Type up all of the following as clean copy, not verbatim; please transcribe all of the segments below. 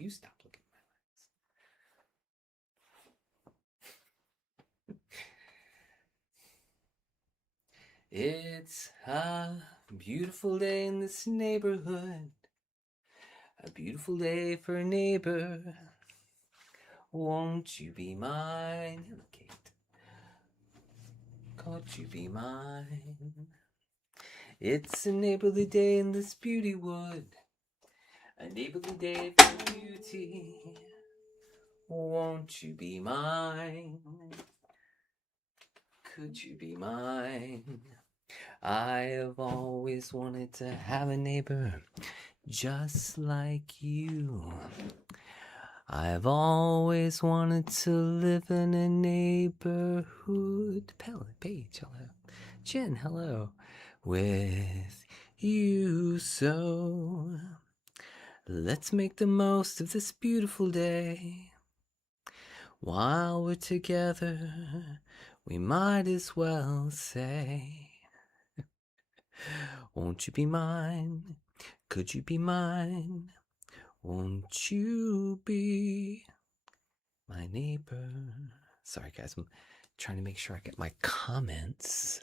you stop looking at my legs. It's a beautiful day in this neighborhood. A beautiful day for a neighbor. Won't you be mine? Hello, Kate. Won't you be mine? It's a neighborly day in this beauty wood. A neighborly day for beauty. Won't you be mine? Could you be mine? I have always wanted to have a neighbor just like you. I've always wanted to live in a neighborhood. Paige, hello. Jen, hello. With you, so let's make the most of this beautiful day. While we're together, we might as well say, won't you be mine? Could you be mine? Won't you be my neighbor? Sorry, guys, I'm trying to make sure I get my comments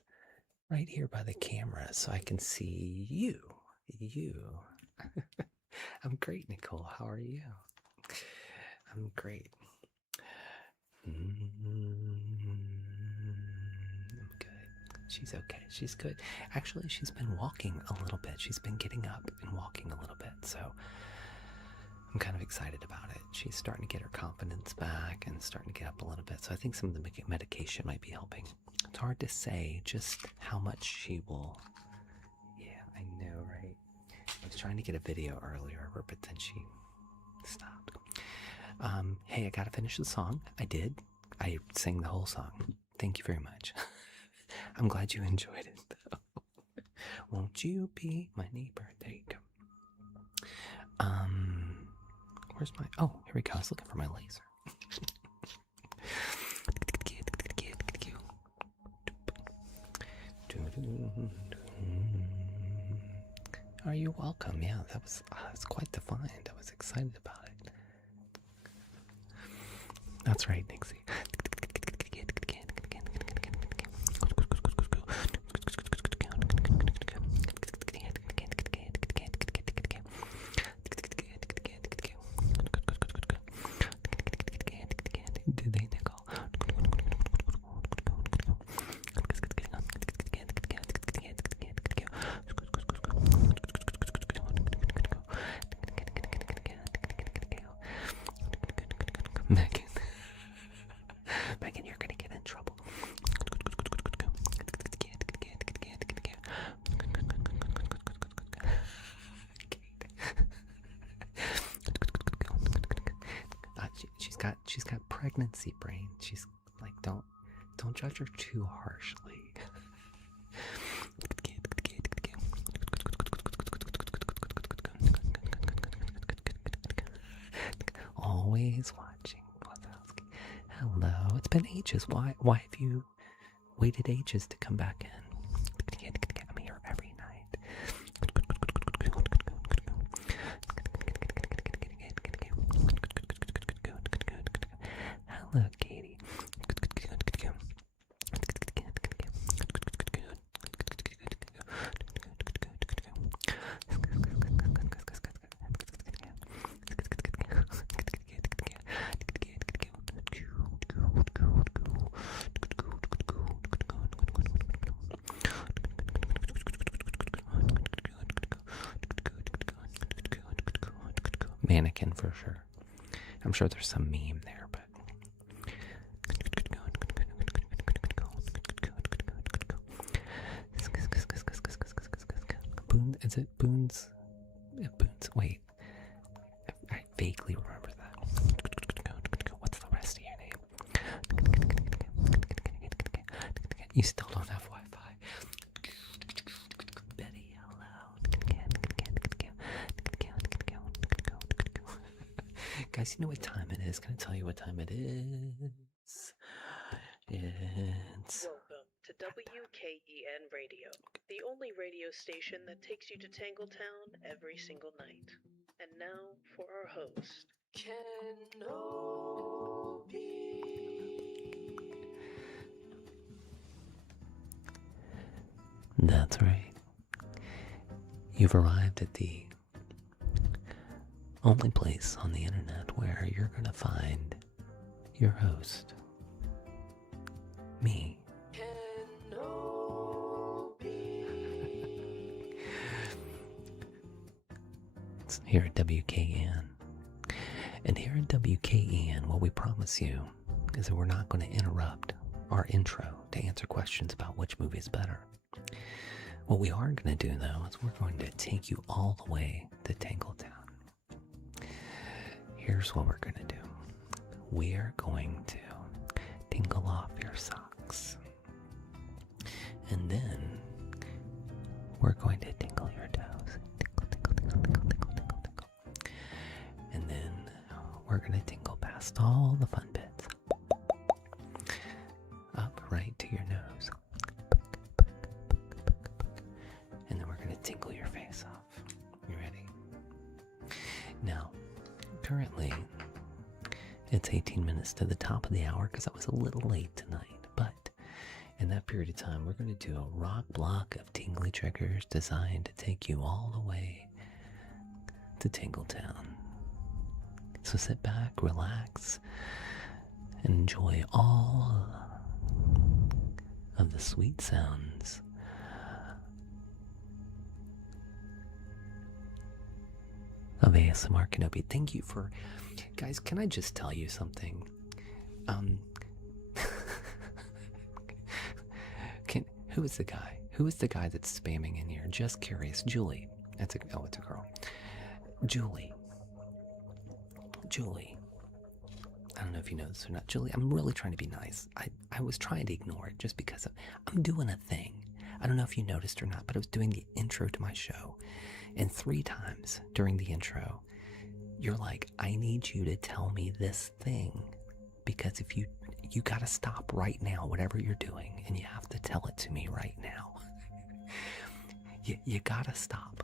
right here by the camera so I can see you. I'm great, Nicole. How are you? I'm great. I'm good. She's okay. She's good. Actually, she's been walking a little bit. She's been getting up and walking a little bit, so I'm kind of excited about it. She's starting to get her confidence back and starting to get up a little bit, so I think some of the medication might be helping. It's hard to say just how much she will. Yeah, I know, right? I was trying to get a video earlier, but then she stopped. Hey, I gotta finish the song. I did. I sang the whole song. Thank you very much. I'm glad you enjoyed it, though. Won't you be my neighbor? There you go. Where's my... Oh, here we go. I was looking for my laser. Are you welcome? Yeah, that's quite the find. I was excited about it. That's right, Nixie. Did they nickel? Megan, you're gonna get in trouble. She's got pregnancy brain. She's like, don't judge her too harshly. Always watching. Hello. It's been ages. Why have you waited ages to come back in? I'm here every night. Hello, Katie. Mannequin for sure. I'm sure there's some meme there, but Boone, is it Boone's? Boone's. Wait, I vaguely remember that. What's the rest of your name? You still don't have Wi-Fi. Betty, hello. Guys, you know what time it is? Can I tell you what time it is? It's... Welcome to WKEN Radio, the only radio station that takes you to Tangletown every single night. And now for our host, That's right. You've arrived at the only place on the internet where you're going to find your host, me. It's here at WKN. And here at WKN, what we promise you is that we're not going to interrupt our intro to answer questions about which movie is better. What we are going to do, though, is we're going to take you all the way to Tangletown. Here's what we're going to do. We are going to tingle off your socks. And then we're going to tingle your toes. Tingle, tingle, tingle, tingle, tingle, tingle, tingle. And then we're going to tingle past all the fun bits. Up right to your nose. And then we're going to tinkle your face off. You ready? Now, currently, it's 18 minutes to the top of the hour because I was a little late tonight. But in that period of time, we're going to do a rock block of tingly triggers designed to take you all the way to Tingletown. So sit back, relax, and enjoy all of the sweet sounds of ASMR Kenobi. Thank you for... Guys, can I just tell you something? Who is the guy? Who is the guy that's spamming in here? Just curious. Julie. It's a girl. Julie. I don't know if you know this or not. Julie, I'm really trying to be nice. I was trying to ignore it just because I'm doing a thing. I don't know if you noticed or not, but I was doing the intro to my show. And 3 times during the intro, you're like, I need you to tell me this thing. Because if you gotta stop right now, whatever you're doing, and you have to tell it to me right now. you gotta stop.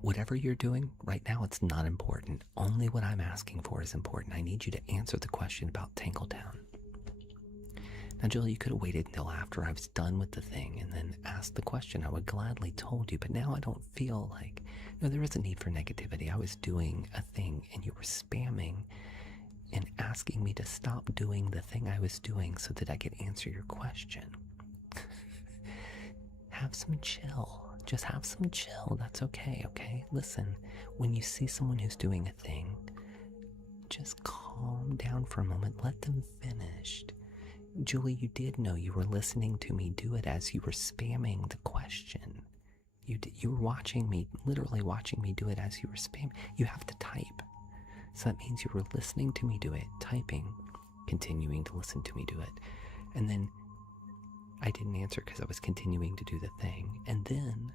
Whatever you're doing right now, it's not important. Only what I'm asking for is important. I need you to answer the question about Tangletown. Now, Julie, you could have waited until after I was done with the thing and then asked the question. I would gladly told you, but now I don't feel like... No, there is a need for negativity. I was doing a thing and you were spamming and asking me to stop doing the thing I was doing so that I could answer your question. Have some chill. Just have some chill. That's okay, okay? Listen, when you see someone who's doing a thing, just calm down for a moment. Let them finish. Julie, you did know you were listening to me do it as you were spamming the question. You were watching me, literally watching me do it as you were spamming. You have to type. So that means you were listening to me do it, typing, continuing to listen to me do it. And then I didn't answer because I was continuing to do the thing. And then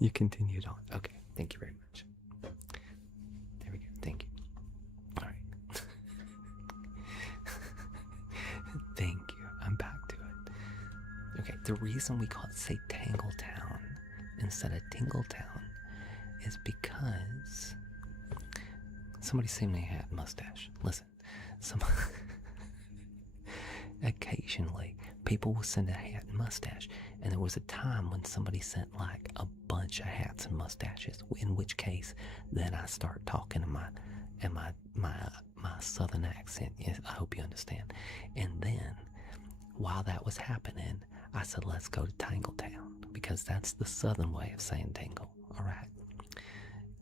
you continued on. Okay, thank you very much. There we go. Thank you. All right. Thank you. I'm back to it. Okay, the reason we say Tangletown instead of Tingletown is because somebody sent me a hat and mustache. Listen, occasionally people will send a hat and mustache, and there was a time when somebody sent like a bunch of hats and mustaches, in which case then I start talking in my southern accent. Yes, I hope you understand. And then while that was happening, I said, let's go to Tangletown, because that's the southern way of saying tingle. All right.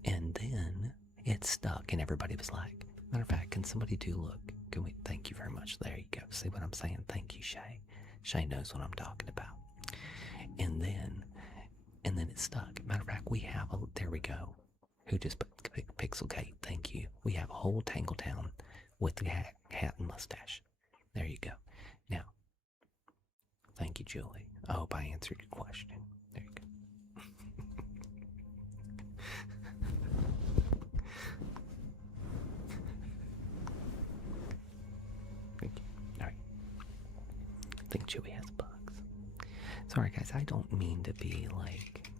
And then it stuck, and everybody was like, matter of fact, can somebody look? Can we? Thank you very much. There you go. See what I'm saying? Thank you, Shay. Shay knows what I'm talking about. And then it stuck. Matter of fact, we have there we go. Who just put Pixelgate? Thank you. We have a whole Tangletown with the hat and mustache. There you go. Now, thank you, Julie. I hope I answered your question. There you go. Thank you. All right. I think Chewie has bugs. Sorry, guys. I don't mean to be like,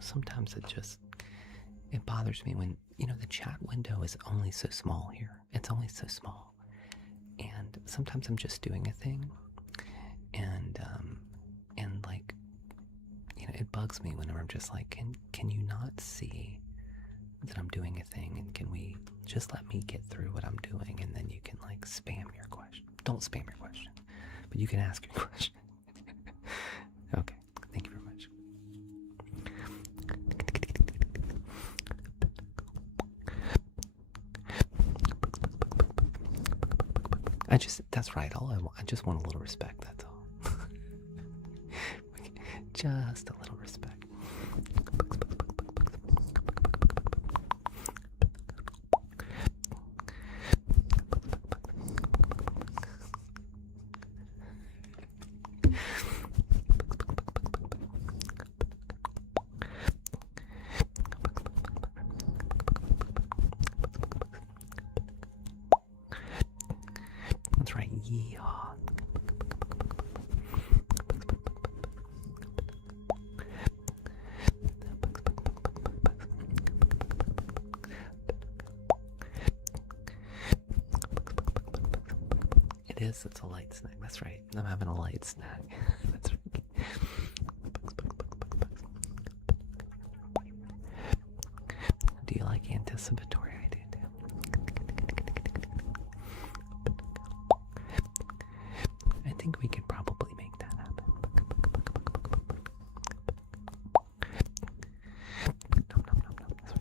sometimes it bothers me when you know, the chat window is only so small here. It's only so small. And sometimes I'm just doing a thing, and like, you know, it bugs me whenever I'm just like, can you not see that I'm doing a thing, and can we just let me get through what I'm doing, and then you can like spam your question. Don't spam your question, but you can ask your question. Okay, thank you very much. That's right, I just want a little respect, that's all. Just a little respect. That's right, yeehaw. It is, it's a light snack, that's right. I'm having a light snack. That's right. Do you like anticipatory? I do too. I think we could probably make that happen. Nom, nom, nom, nom. That's right.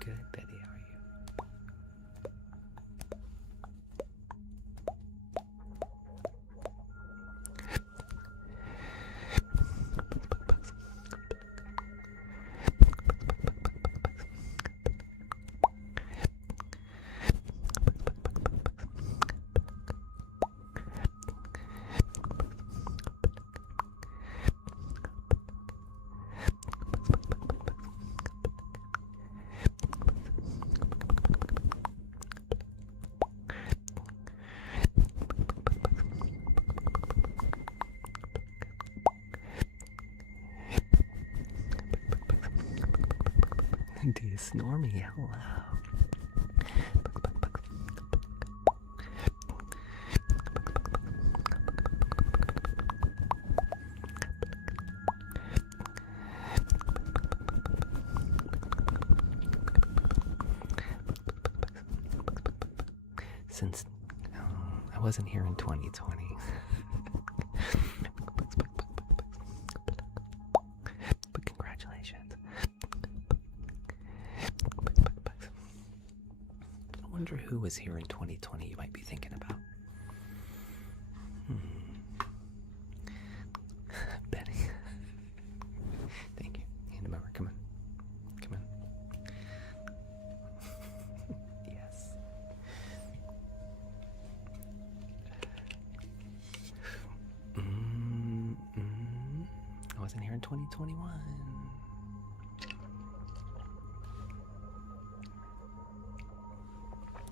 Good, Betty, how are you? Do you snore me? Hello. Since I wasn't here in 2020. But congratulations. I wonder who was here in 2020 you might be thinking about. Betty. Thank you. Hand him over. Come on. Come on. Yes. I wasn't here in 2021.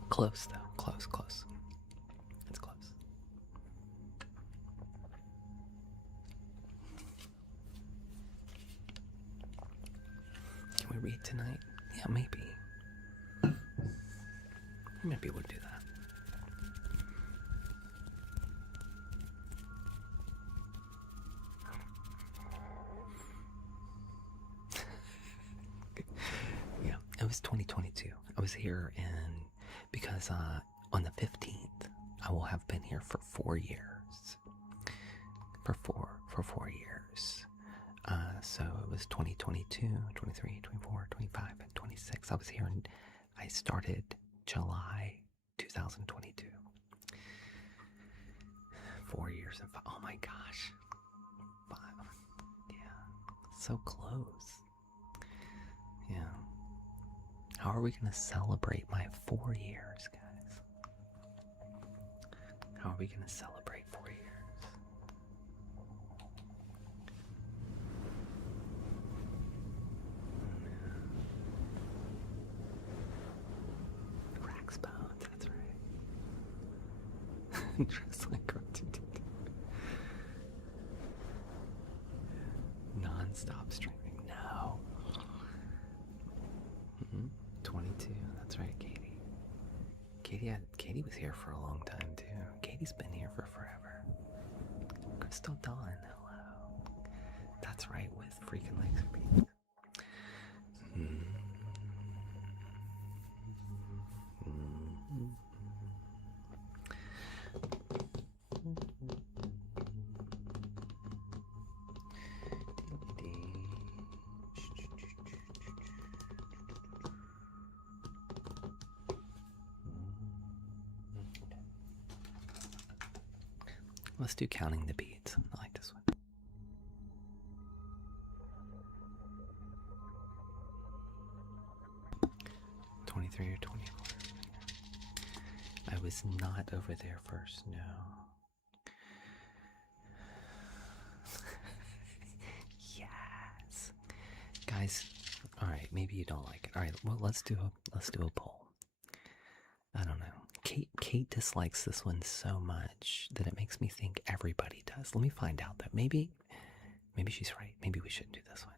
Close, though. Close, close. It's close. Can we read tonight? Yeah, maybe. Maybe we'll do that. Yeah, it was 2022. I was here because on the 15th, I will have been here for 4 years. For four years. So it was 2022, 23, 24, 25, and 26. I was here, and I started July 2022. 4 years and 5. Oh my gosh. 5. Yeah. So close. Yeah. How are we going to celebrate my 4 years, guys? How are we going to celebrate 4 years? Dress like R2D2. Non-stop streaming. No. 22. That's right, Katie. Katie was here for a long time too. Katie's been here for forever. Crystal Dawn, hello. That's right, with freaking legs and beads. Let's do counting the beads. I like this one. 23 or 24. I was not over there first, no. Yes. Guys, alright, maybe you don't like it. Alright, well let's do a poll. I don't know. Kate dislikes this one so much that it makes me think everybody does. Let me find out though. Maybe she's right. Maybe we shouldn't do this one.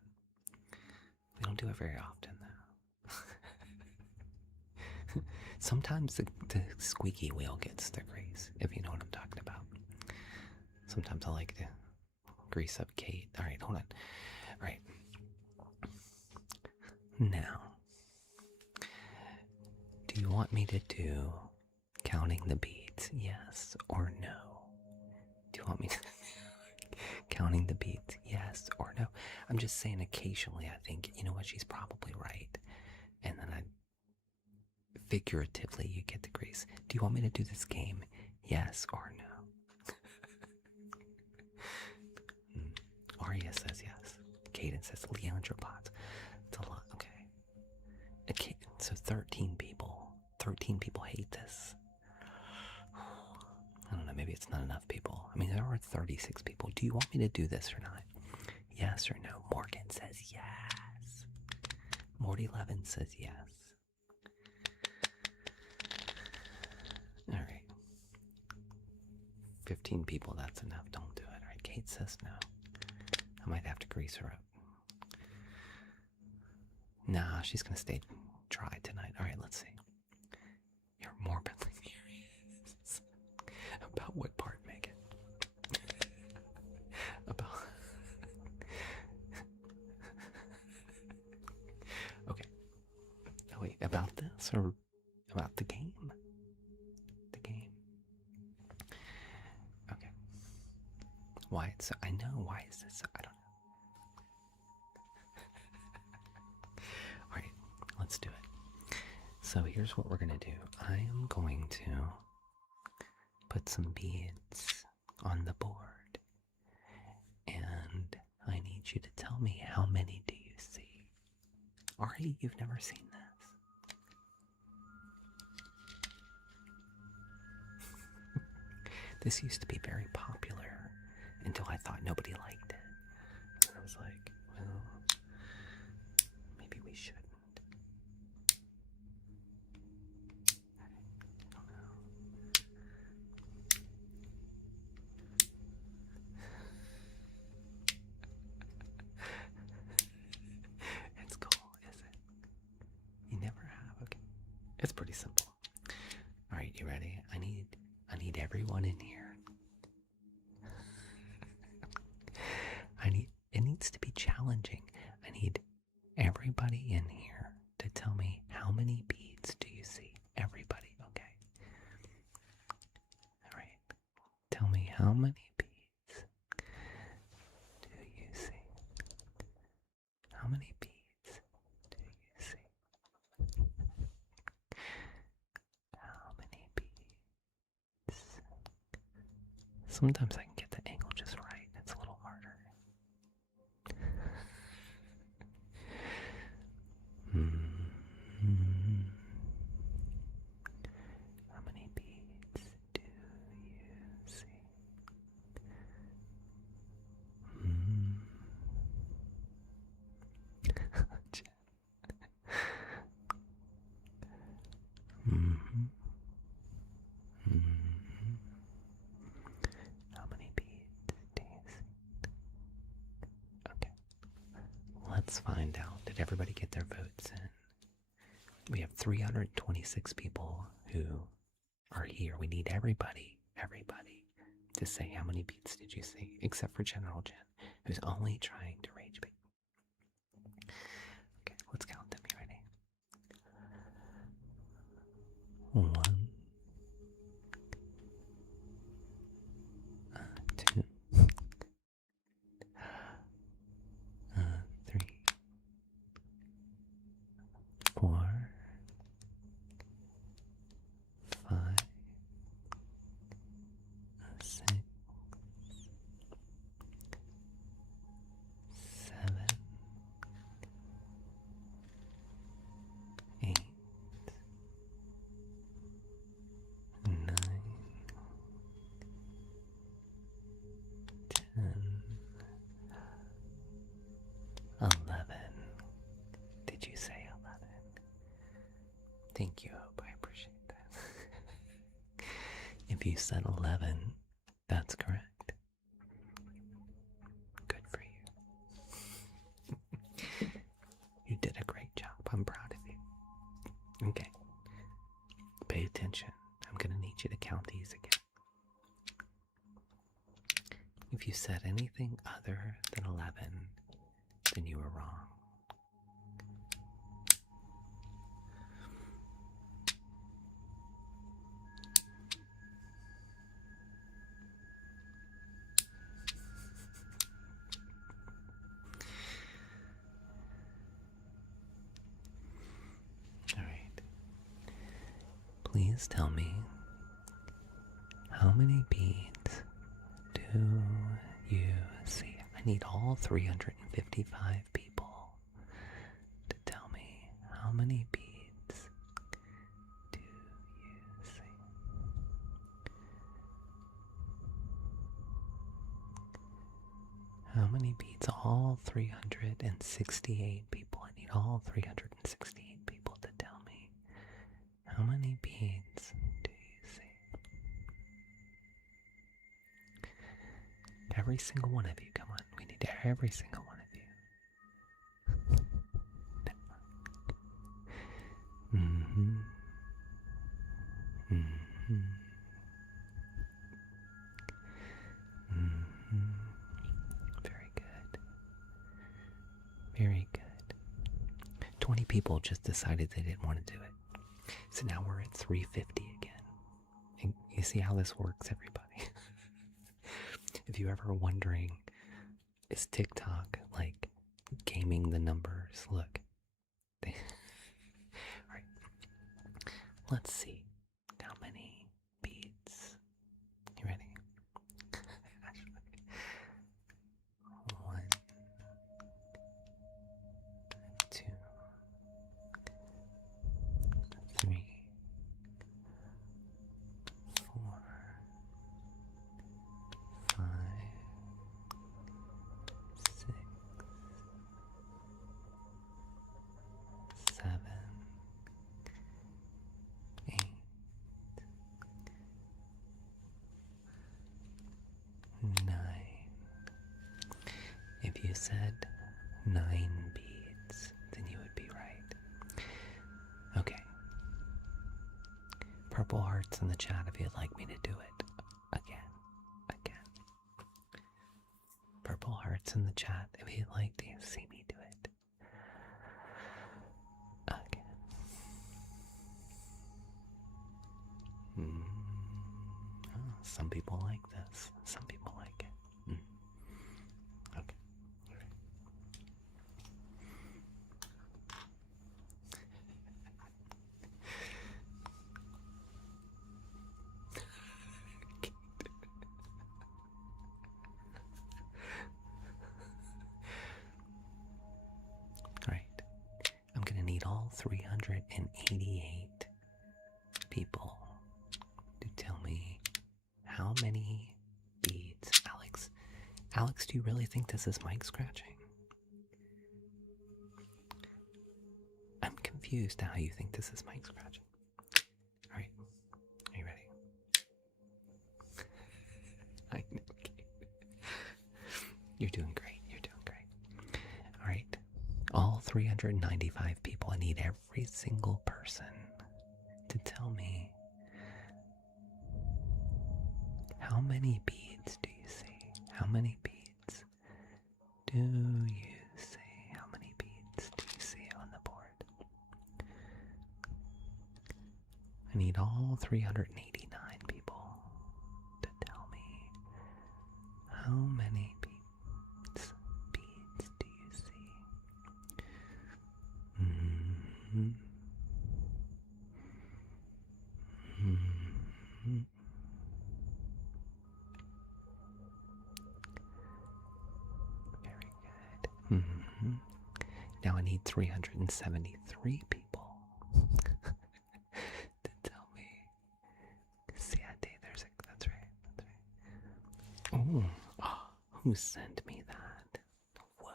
We don't do it very often though. Sometimes the squeaky wheel gets the grease, if you know what I'm talking about. Sometimes I like to grease up Kate. Alright, hold on. Alright. Now, do you want me to do counting the beads, yes or no? Do you want me to counting the beads, yes or no? I'm just saying occasionally I think, you know what, she's probably right. And then figuratively you get the grease. Do you want me to do this game, yes or no? Arya says yes. Kaden says Leandra Potts. It's a lot, okay. So 13 people. 13 people hate this. I don't know, maybe it's not enough people. I mean, there are 36 people. Do you want me to do this or not? Yes or no? Morgan says yes. Morty Levin says yes. Alright. 15 people, that's enough. Don't do it. Alright, Kate says no. I might have to grease her up. Nah, she's gonna stay dry tonight. Alright, let's see. You're morbidly curious. About what part, Megan? About... Okay. Oh wait, about this or about the game? The game. Okay. Why it's so... I know, why is this so... I don't know. Alright, let's do it. So here's what we're gonna do. I am going to put some beads on the board, and I need you to tell me how many do you see. Ari, you've never seen this. This used to be very popular until I thought nobody liked it. And I was like, well, maybe we shouldn't. It's cool, is it? You never have? Okay. It's pretty simple. Alright, you ready? I need everyone in here. It needs to be challenging. I need everybody in here to tell me how many beads do you see? Everybody, okay? Alright. Tell me how many beads do you see? How many beads do you see? How many beads? Sometimes I can get the angle just right. It's a little harder. How many beads do you see? Let's find out. Did everybody get their votes in? We have 326 people who are here. We need everybody to say how many beats did you see, except for General Jen, who's only trying to rage bait. Okay, let's count them. You ready? 1, 2, 3, 4, 5, 6, 7, 8, 9, 10, 11. Did you say 11? Thank you, Hope. I appreciate that. If you said 11, that's correct. Good for you. You did a great job. I'm proud of you. Okay. Pay attention. I'm going to need you to count these again. If you said anything other than 11, then you were wrong. All right. Please tell me, how many beads do you see? I need all 355 people to tell me, how many beads do you see? How many beads? All 368 people. I need all 368 people to tell me, how many beads do you see? Every single one of you, come on. We need every single one of you. Mm-hmm. Mm-hmm. Mm-hmm. Very good. Very good. 20 people just decided they didn't want to do it. So now we're at 350 again. And you see how this works, everybody? If you're ever wondering, is TikTok like gaming the numbers? Look. All right. Let's see how many beats. You ready? 1, 2, 3, 4, 5, 6, 7, 8, 9. If you said 9 beads, then you would be right. Okay. Purple hearts in the chat if you'd like me to do it again. Purple hearts in the chat if you'd like to see me do it again. Oh, some people like this. Some people like it. Okay. Right. I'm going to need all 388 people to tell me how many beads. Alex, do you really think this is mic scratching? I'm confused how you think this is mic scratching. All right. Are you ready? You're doing great. All right. 395 people. I need every single person to tell me how many beads do you see? How many beads do you see? How many beads do you see on the board? I need all 389 people to tell me how many beads do you see? Mm-hmm. Mm-hmm. Very good. Mm-hmm. Now I need 373 people to tell me. See, that's right. Oh, who sent me that? Whoa.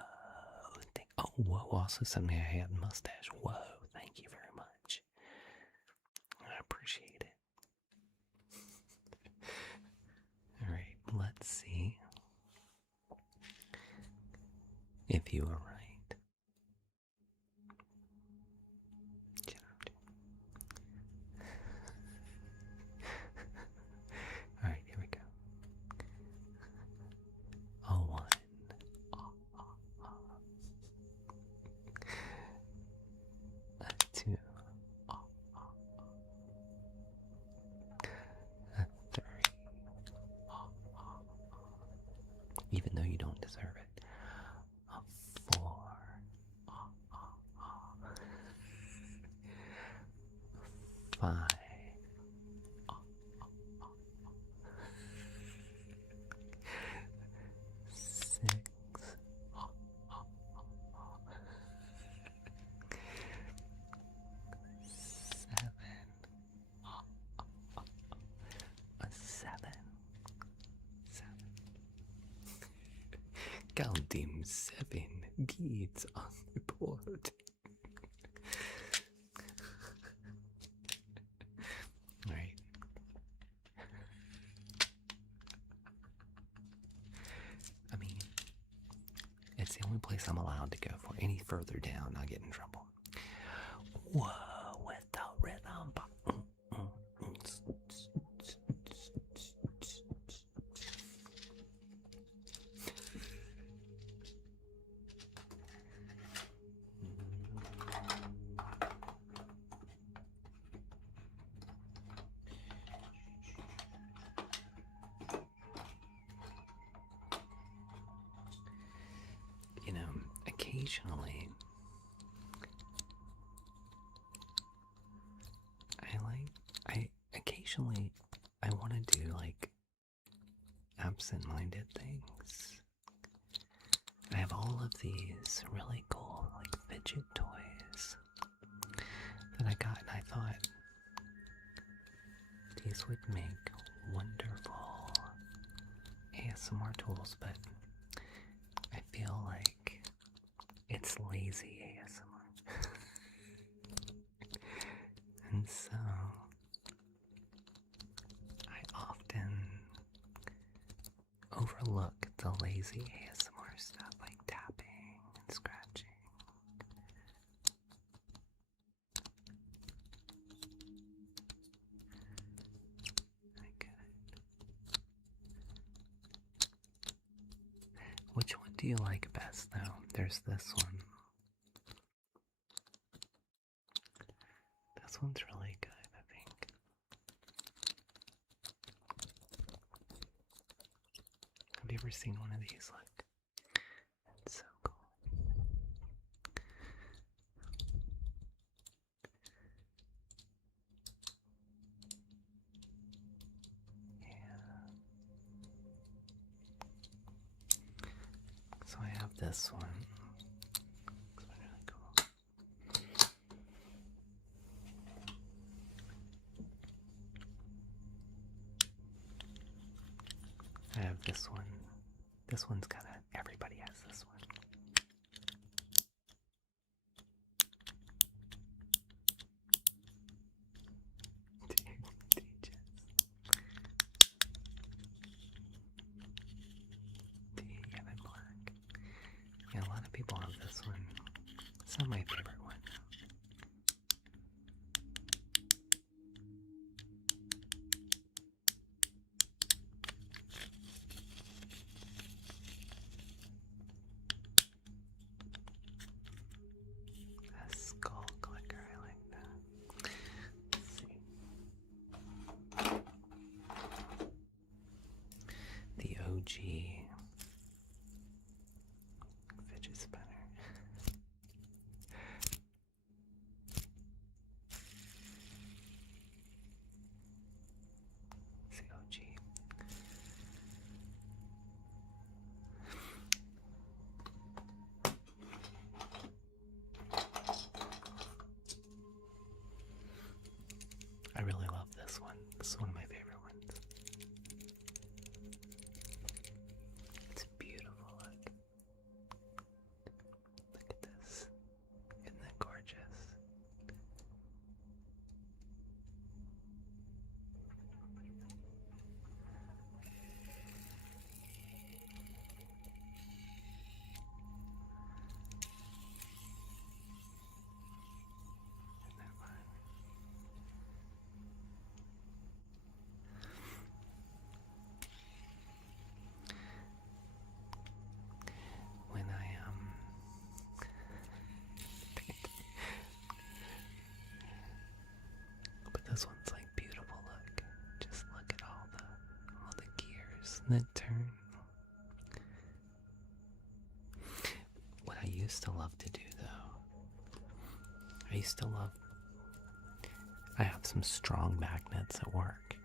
Whoa also sent me a hat and mustache. Whoa, thank you very much. I appreciate it. Alright, let's see if you are right. Alright, here we go. A 1. A 2. A 3. Even though you don't deserve it. A 4. 5. 6. 7. A 7. Counting 7 beads on the board. Alright. I mean, it's the only place I'm allowed to go for. Any further down, I'll get in trouble. Whoa, with the rhythm. You know, occasionally I want to do like absent-minded things. I have all of these really cool like fidget toys that I got, and I thought these would make wonderful ASMR tools, but I feel like it's lazy ASMR. And so I often overlook the lazy ASMR stuff like tapping and scratching. Which one do you like best, though? There's this one. This one's really good, I think. Have you ever seen one of these? Look. It's so cool. So I have this one. It's really cool. I have this one. This one's kind of, everybody has this one. Yeah, a lot of people have this one. It's not my favorite one. A skull clicker, I like that. Let's see. The OG fidget spinner. It's the OG. I really love this one. This is one of my favorite ones. It's beautiful. Look at this. Isn't that gorgeous? Isn't that fun? When but this one's like beautiful. Look, just look at all the gears that turn. What I used to love to do though, I have some strong magnets at work,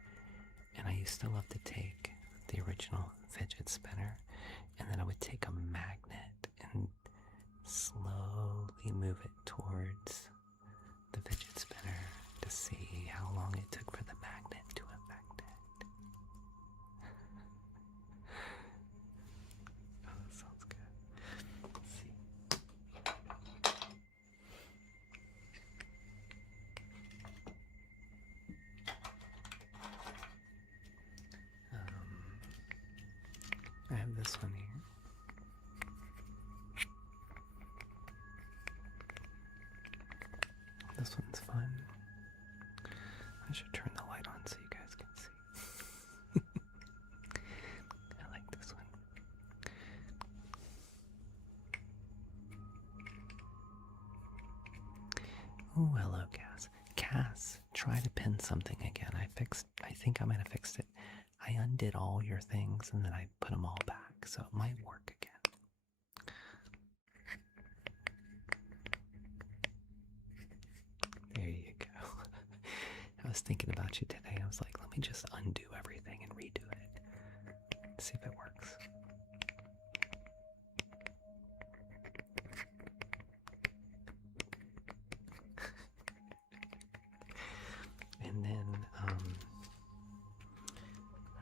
and I used to love to take the original fidget spinner, and then I would take a magnet and slowly move it towards the fidget spinner to see how long it took for the magnet to affect it. Oh, that sounds good. Let's see. I have this one here. This one's fun. I should turn the light on so you guys can see. I like this one. Oh, hello, Cass. Cass, try to pin something again. I think I might have fixed it. I undid all your things and then I put them all back, so it might work again. There you go. I was thinking about you today. I was like, let me just undo everything and redo it. See if it works. And then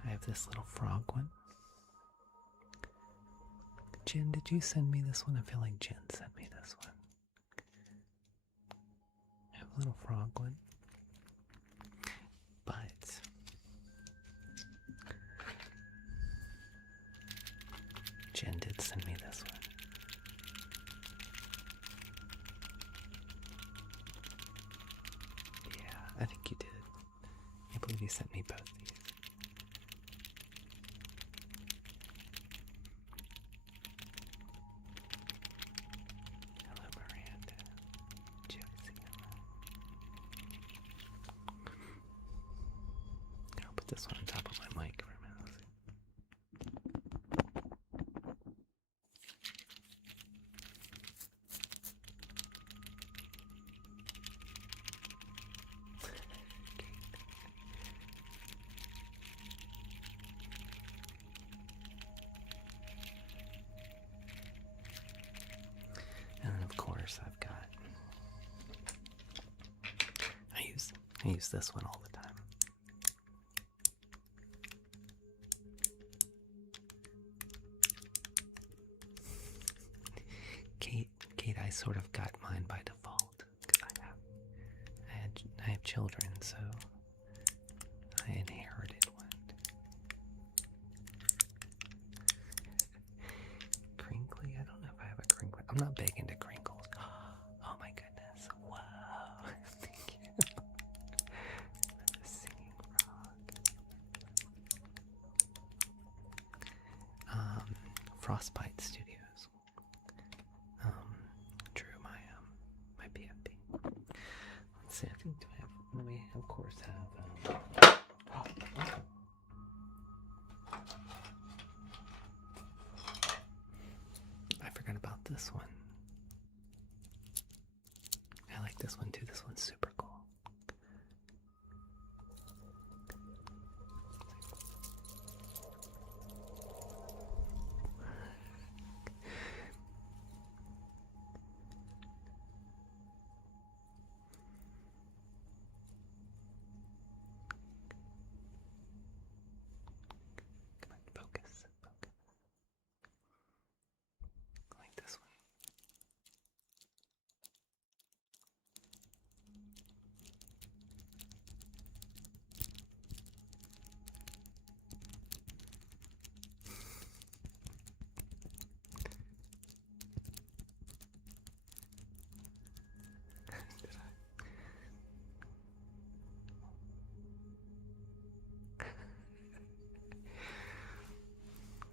I have this little frog one. Jen, did you send me this one? I feel like Jen sent me this one. I have a little frog one. But Jen did send me this one. Yeah, I think you did. I believe you sent me both these. Hello, Miranda. Josie. I'll put this one on top of my mic for a minute. And then of course I've got, I use this one all the time. Kate, I sort of got mine by default because I have children, so I inherited one. Crinkly? I don't know if I have a crinkly. I'm not big into crinkles. Frostbite Studios. Drew my PFP. Let's see. I think we of course have. I forgot about this one. I like this one too. This one's super cool. Come on, focus. I like this one.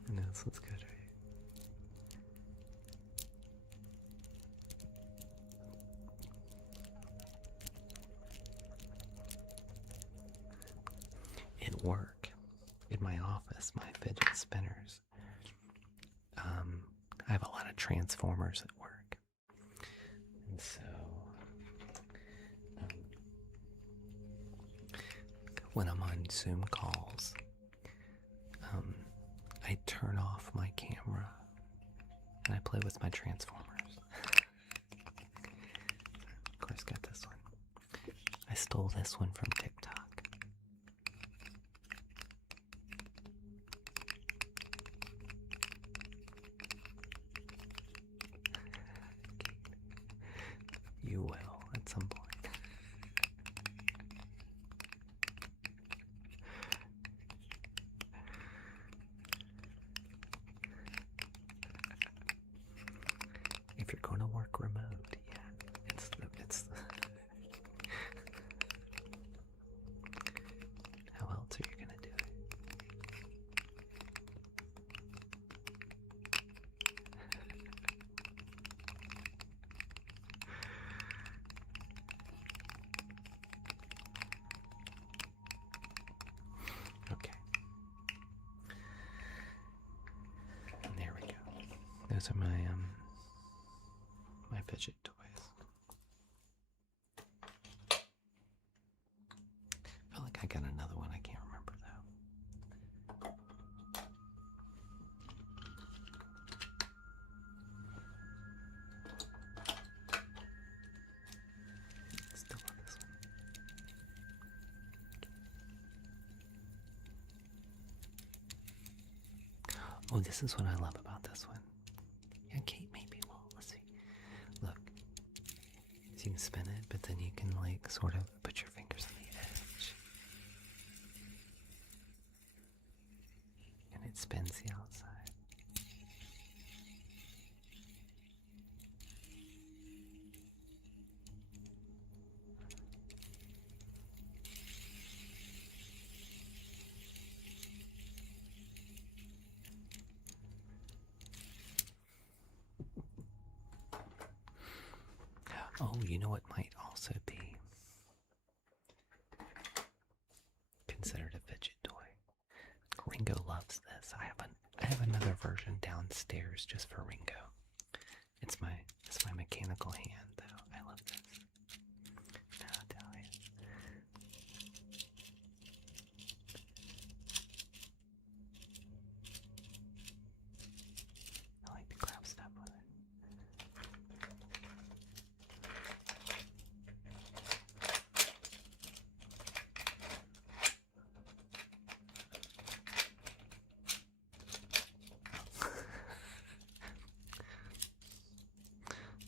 I know, this looks good, right? At work, in my office, my fidget spinners, I have a lot of transformers at work. And so, when I'm on Zoom calls, I turn off my camera and I play with my transformers. Of course, got this one. I stole this one from TikTok. You will at some point. If you're going to work remote, yeah, it's how else are you going to do it? Okay. And there we go. Those are my my fidget toys. I feel like I got another one. I can't remember though. Still love this one. Oh, this is what I love about this one. Yeah, Kate, maybe. Well, let's see. Look. So you can spin it, but then you can, like, sort of put your fingers on the edge. And it spins the outside. Oh, you know what might also be considered a fidget toy? Ringo loves this. I have another version downstairs just for Ringo. It's my mechanical hand though. I love this. I'll tell you. I like to grab stuff with it.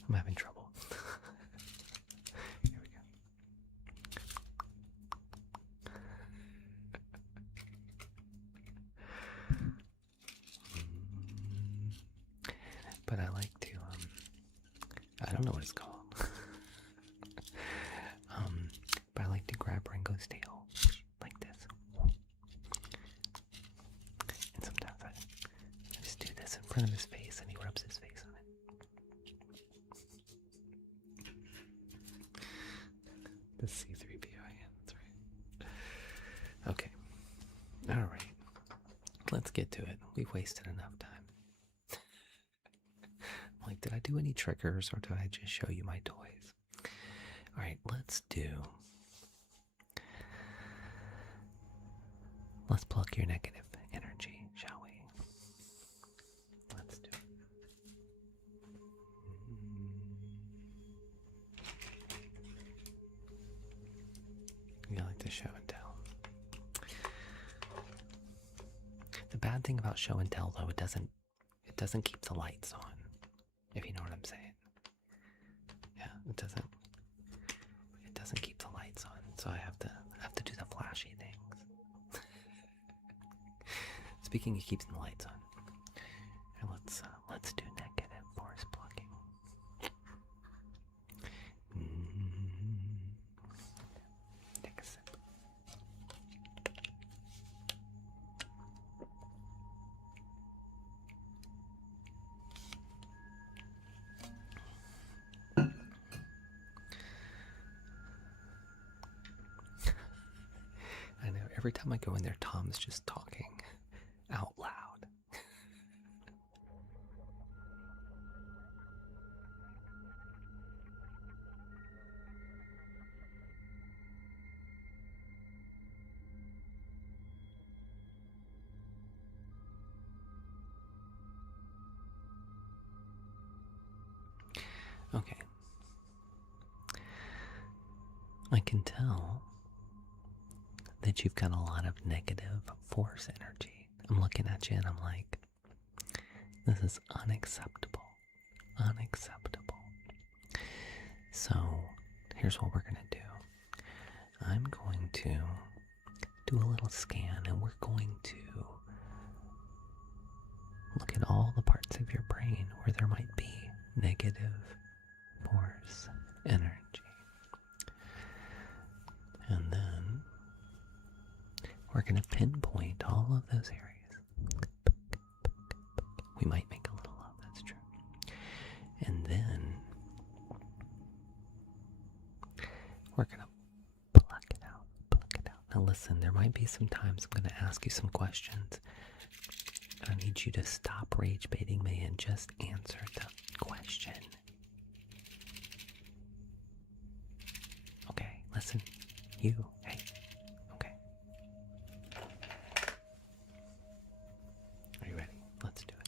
I'm having trouble. Here we go. But I like to, I don't know what it's called. But I like to grab Ringo's tail like this. And sometimes I just do this in front front of his face and he rubs his face on it. The C3PO, yeah, that's right. Okay. Alright. Let's get to it. We've wasted enough time. Like, did I do any triggers or did I just show you my toys? Alright, let's plug your negative energy, shall we? Let's do it. You like to show and tell. The bad thing about show and tell, though, it doesn't keep the lights on, if you know what I'm saying. Yeah, it doesn't keep the lights on, so I have to do the flashy things. Speaking of keeping the lights on, let's do negative force plugging. Take a sip. I know, every time I go in there, Tom's just talking out loud. Okay. I can tell that you've got a lot of negative force energy. I'm looking at you and I'm like, this is unacceptable. Unacceptable. So, here's what we're going to do. I'm going to do a little scan and we're going to look at all the parts of your brain where there might be negative force energy. And then we're going to pinpoint all of those areas. We might make a little love, that's true. And then we're going to pluck it out, pluck it out. Now listen, there might be some times I'm going to ask you some questions. I need you to stop rage baiting me and just answer the question. Okay, listen. You, hey, okay. Are you ready? Let's do it.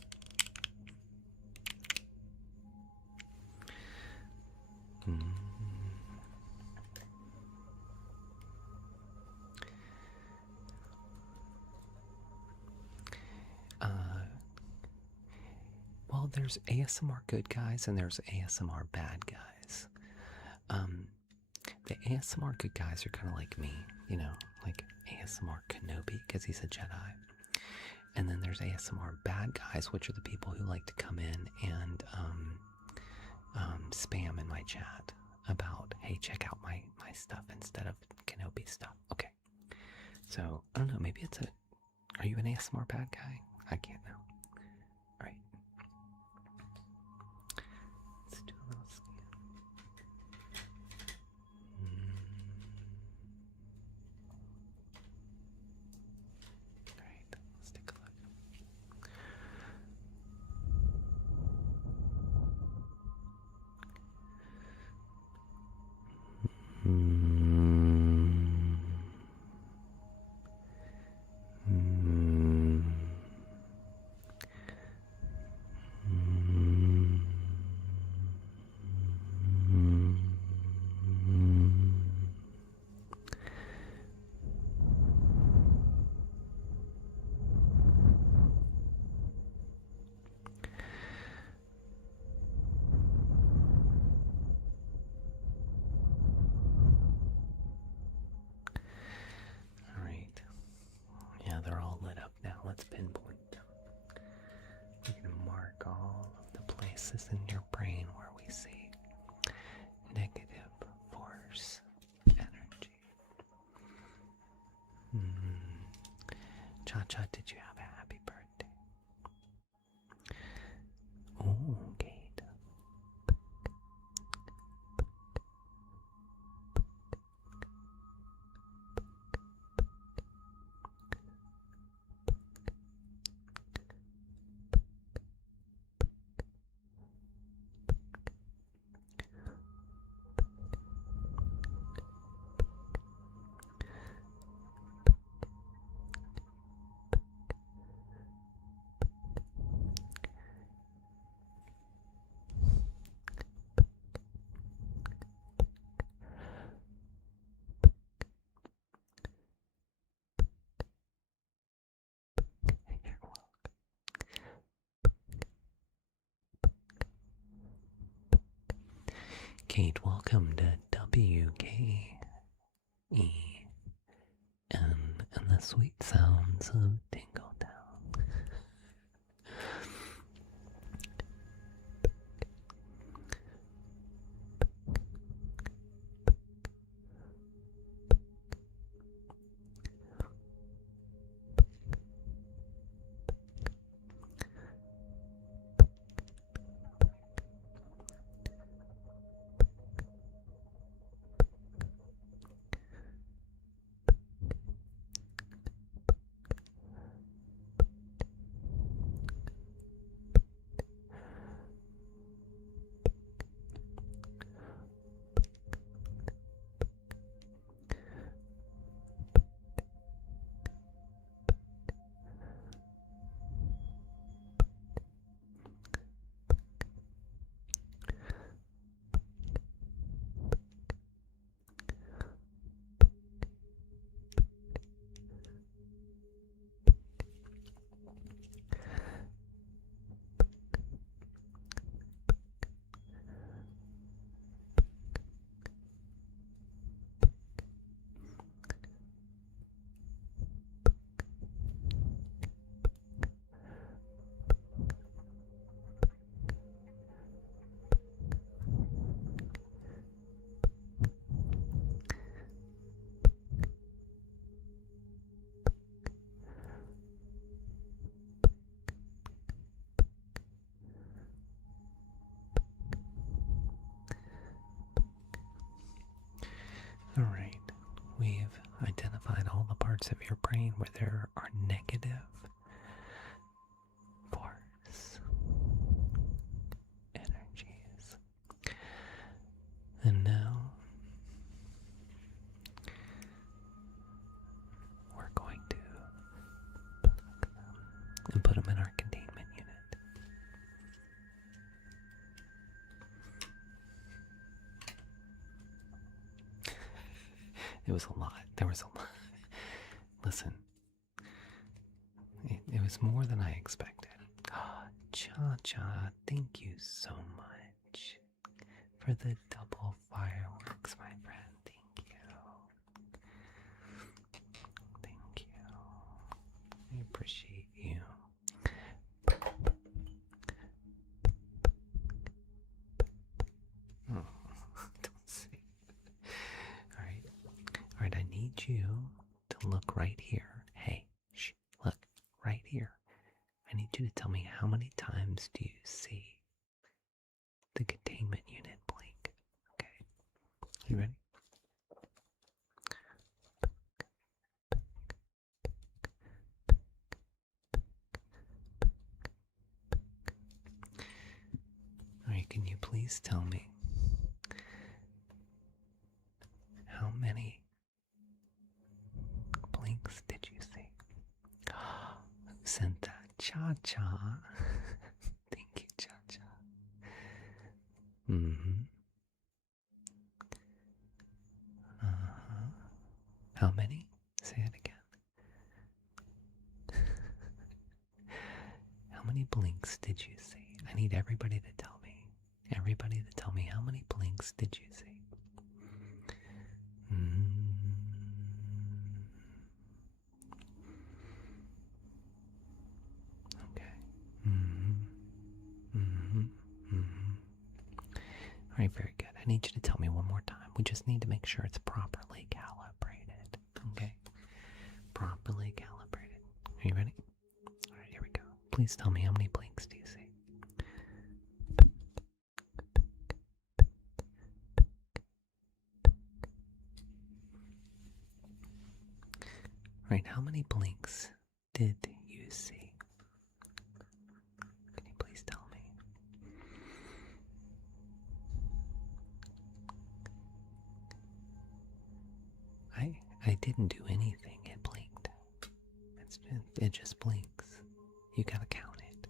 Well, there's ASMR good guys and there's ASMR bad guys. The ASMR good guys are kind of like me, you know, like ASMR Kenobi because he's a Jedi. And then there's ASMR bad guys, which are the people who like to come in and spam in my chat about, hey, check out my stuff instead of Kenobi stuff. Okay. So, I don't know, maybe are you an ASMR bad guy? I can't know. All right. Let's do a little scan. All right, let's take a look. They're all lit up now. Let's pinpoint them. We're going to mark all of the places in your brain where we see negative force energy. Cha-Cha, did you have a happy birthday? Kate, welcome to WKEN and the sweet sounds of Tingletown. All right, we've identified all the parts of your brain where there are negative force energies. And now we're going to plug them and put them in our containment unit. It was a lot. There was a lot. Listen, it was more than I expected. Cha-Cha, thank you so much for the double fireworks, my friend. Thank you. Thank you. I appreciate you. Oh, don't say. All right, I need you to look right here. Hey, shh, look, right here. I need you to tell me how many times do you see the containment unit blink? Okay, you ready? All right, can you please tell me how many blinks did you see? Who sent that? Cha-Cha. Thank you, Cha-Cha. Mm-hmm. Uh-huh. How many? Say it again. How many blinks did you see? I need everybody to tell me. Everybody to tell me how many blinks did you see? Okay. All right, very good. I need you to tell me one more time. We just need to make sure it's properly calibrated. Okay? Properly calibrated. Are you ready? All right, here we go. Please tell me how many blinks do you see? Right, how many blinks did you see? Can you please tell me? I didn't do anything. It blinked. It just blinks. You gotta count it.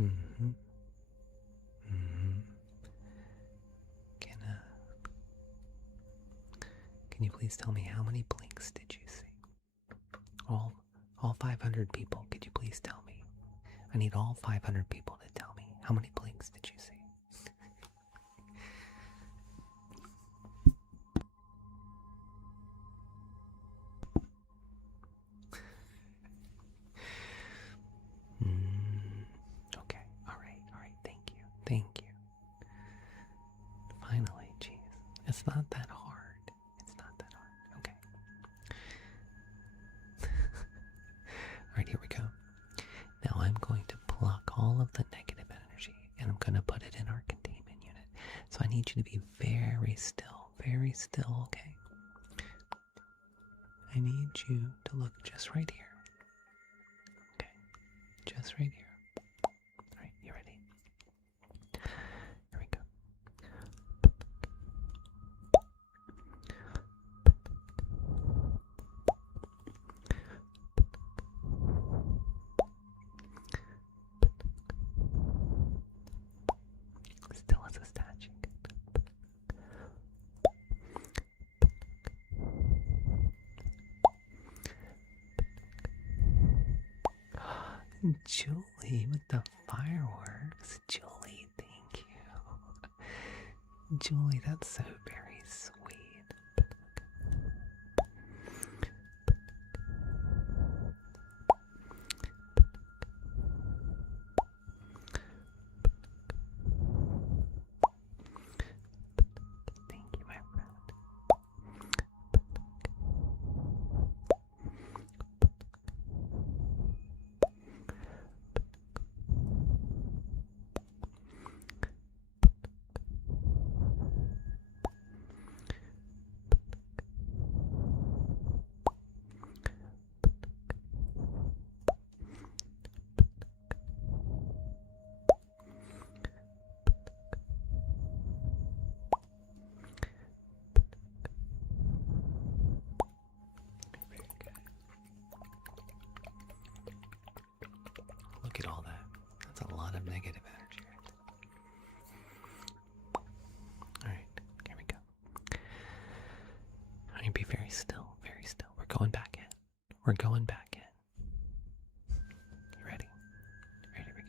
Mm-hmm. Mm-hmm. Can you please tell me how many blinks did you see? All 500 people, could you please tell me? I need all 500 people to tell me. How many blinks did you see? Okay, alright, thank you. Finally, jeez. It's not that hard. Okay. Alright, here we go. Now I'm going to pluck all of the negative energy and I'm going to put it in our containment unit. So I need you to be very still, okay? I need you to look just right here. Okay, just right here. Alright, you ready? Here we go. Still as a statue. Julie with the fireworks. Julie, thank you. Julie, that's so very sweet. Thank you, my friend. Look at all that. That's a lot of negative energy right there. Alright, here we go. Alright, be very still, very still. We're going back in. You ready? Here we go.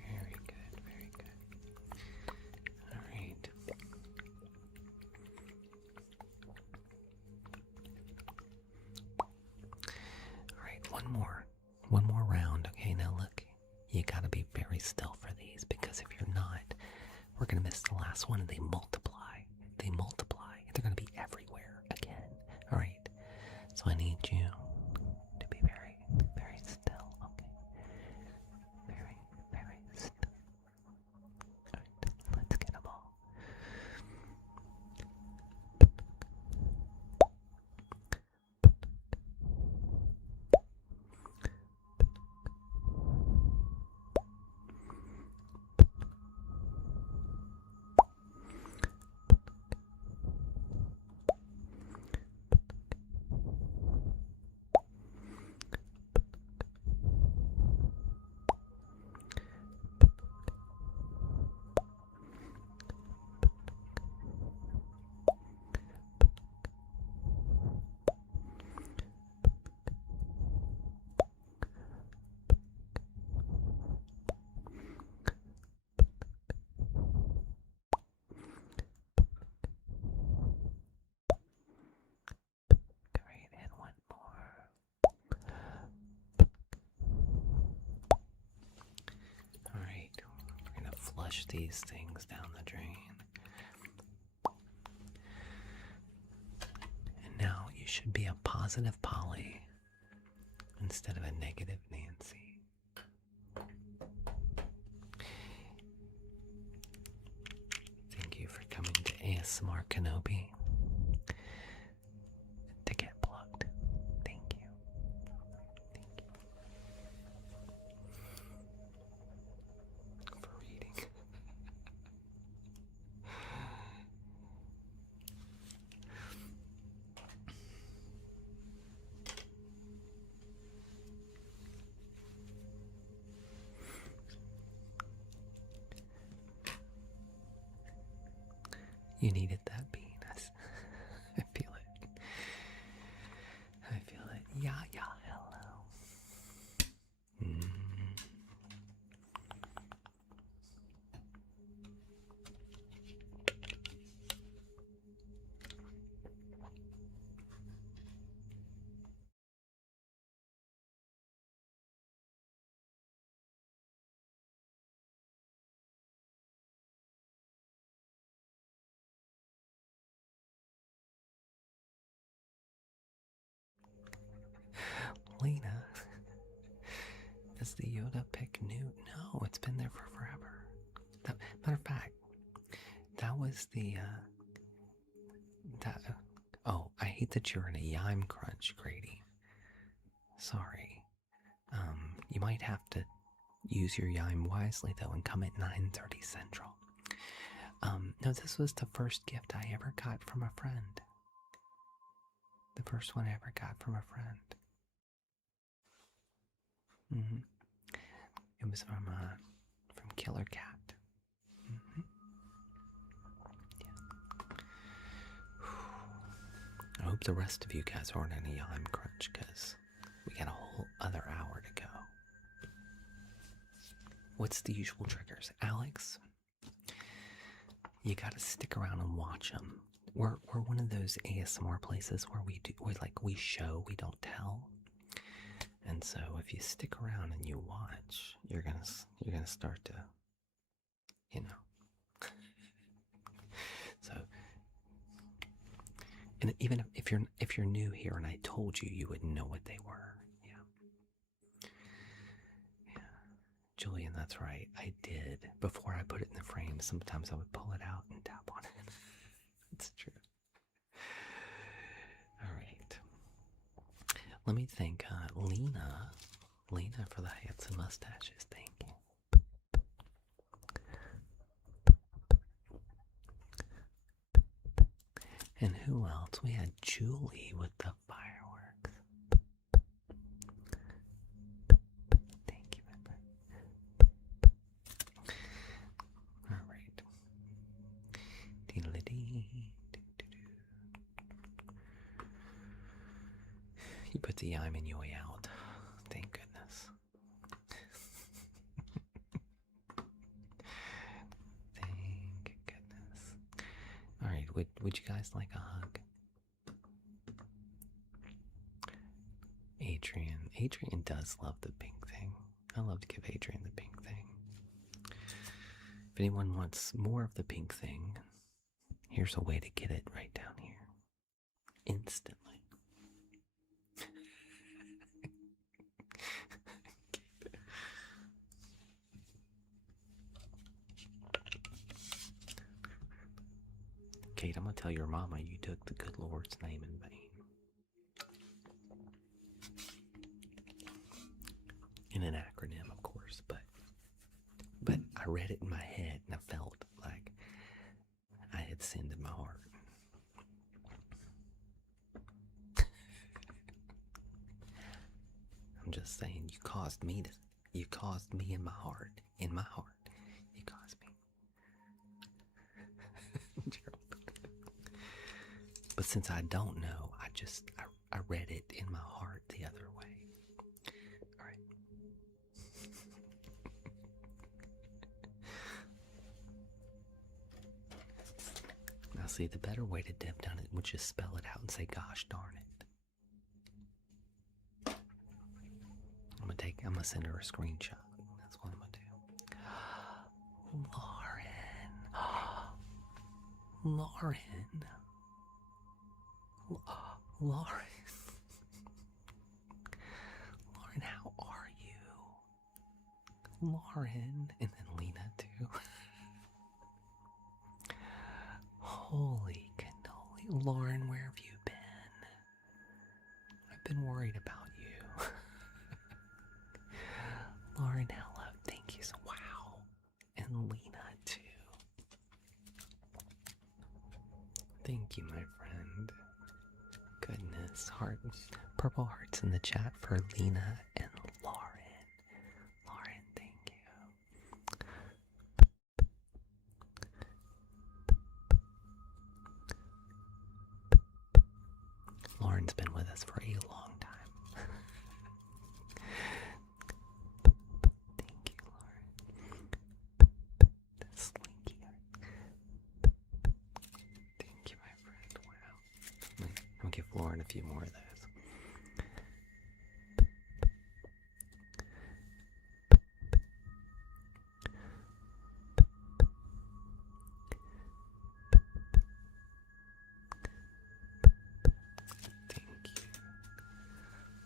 Very good. Alright. Alright, one more round. Okay, now look, you gotta be very still for these, because if you're not, we're gonna miss the last one and they multiply. They're gonna be everywhere again. Alright, so I need you to be very, very still, okay? Very, very still. Alright, let's get them all. flush these things down the drain. And now you should be a positive Polly instead of a negative Nancy. Thank you for coming to ASMR Kenobi to get plugged. Thank you. Thank you for reading. You needed that bean. I feel it. I feel it. Yeah, hello. Lena, is the Yoda pick new? No, it's been there for forever. Matter of fact, that was the, oh, I hate that you're in a Yime Crunch, Grady. Sorry. You might have to use your Yime wisely, though, and come at 9:30 Central. No, this was the first gift I ever got from a friend. The first one I ever got from a friend. It was from Killer Cat. Yeah. I hope the rest of you guys aren't in a Yime Crunch, because we got a whole other hour to go. What's the usual triggers? Alex, you gotta stick around and watch them. We're one of those ASMR places where we show, we don't tell. And so if you stick around and you watch, you're gonna start to, So, and even if you're new here and I told you, you wouldn't know what they were. Yeah, Julian, that's right. I did. Before I put it in the frame, sometimes I would pull it out and tap on it. It's true. All right. Let me thank Lena for the hats and mustaches. Thank you. And who else? We had Julie with the fireworks. Thank you, my friend. All right. You put the yime and yoy out. Thank goodness. Thank goodness. All right, would you guys like a hug? Adrian does love the pink thing. I love to give Adrian the pink thing. If anyone wants more of the pink thing, here's a way to get it right down here. Instantly. Kate, I'm going to tell your mama you took the good Lord's name in vain. In an acronym, of course, but I read it in my head and I felt like I had sinned in my heart. I'm just saying, you caused me in my heart, you caused me. But since I don't know, I read it in my heart the other way. All right. Now see, the better way to dip down it would just spell it out and say, gosh darn it. I'm gonna send her a screenshot. That's what I'm gonna do. Lauren. Lauren. Lauren. Lauren, how are you? Lauren. And then Lena, too. Holy cannoli. Lauren, where have you been? I've been worried about you. Lauren, hello. Thank you so wow. And Lena, too. Thank you, my friend. Goodness, heart, purple hearts in the chat for Lena and Lauren. Lauren, thank you. Lauren's been with us for a long time. Thank you, Lauren. Slinky. Thank you, my friend. Wow. I'll give Lauren a few more of those.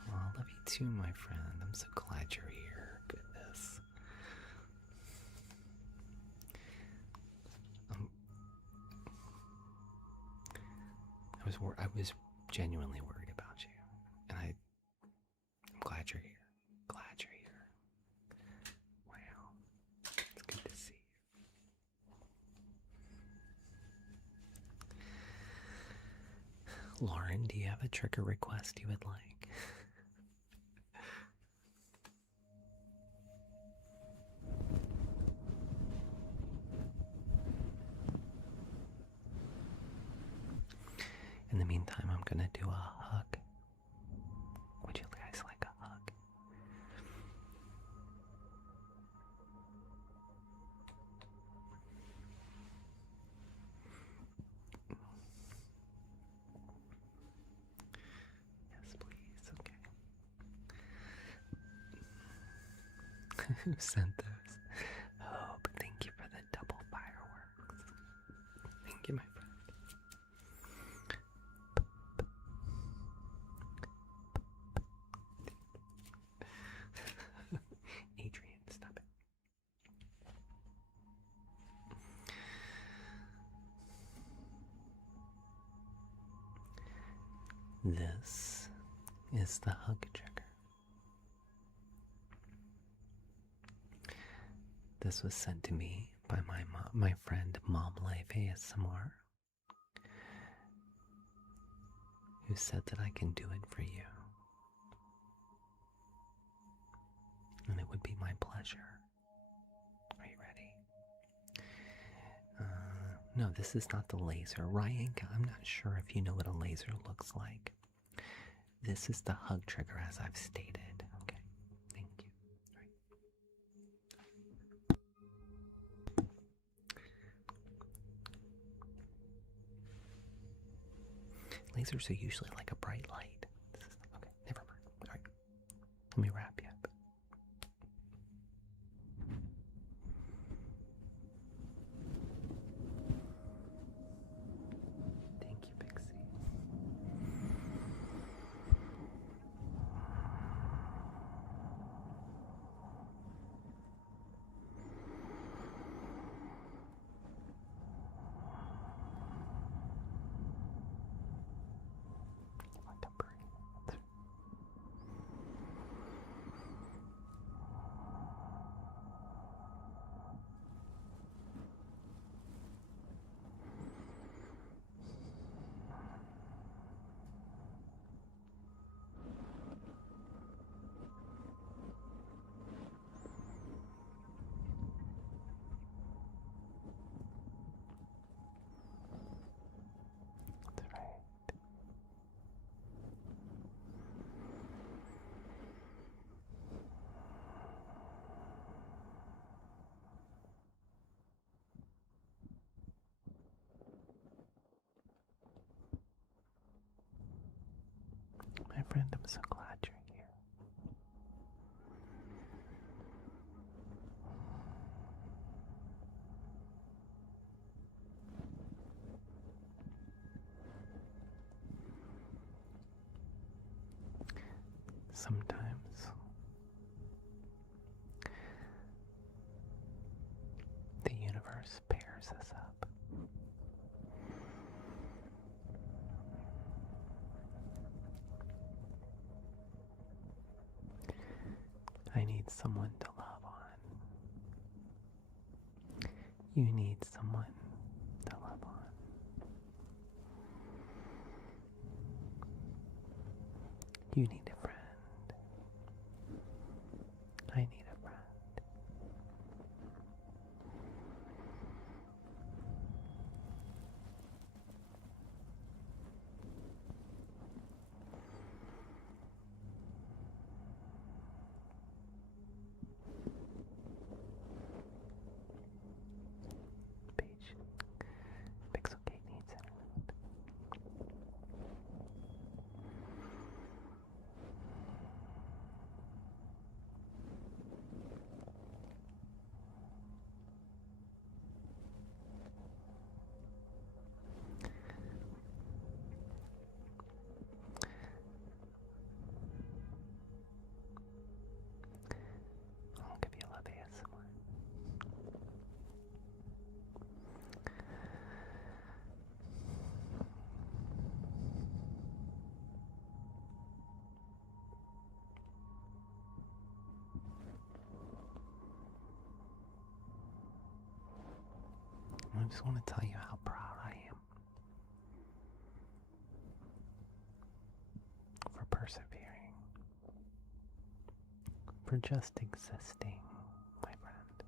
I love you too, my friend. I'm so glad you're here. Goodness. I was genuinely worried about you, and I'm glad you're here. Glad you're here. Wow, it's good to see you. Lauren, do you have a trigger request you would like? In the meantime, I'm gonna do a hug. Would you guys like a hug? Yes, please. Okay. Who sent those? Oh, but thank you for the double fireworks. Thank you, my friend. Adrian, stop it. This is the hug trigger. This was sent to me by my friend Mom Life ASMR, who said that I can do it for you. And it would be my pleasure. Are you ready? No, this is not the laser. Ryan, I'm not sure if you know what a laser looks like. This is the hug trigger as I've stated. Okay, thank you. Lasers are usually like a bright light. Okay, never mind. All right, let me wrap you up. Thank you, Pixie. Like a breeze. That's right. My friend, I'm so glad you're here. Sometimes the universe pairs us up. I need someone to love on. You need someone to love on. You need a friend. I need a friend. Page. Pixel Kate needs internet. I'll give you love ASMR. I just want to tell you how proud I am for persevering, for just existing, my friend.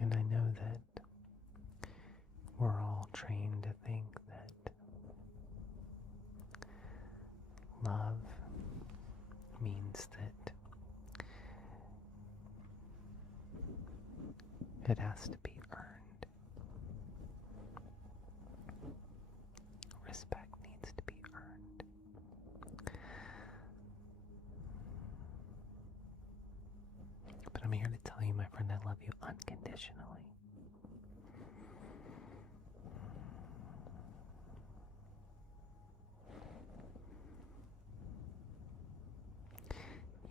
And I know that we're all trained to think that love means that it has to be earned. Respect needs to be earned. But I'm here to tell you, my friend, I love you unconditionally.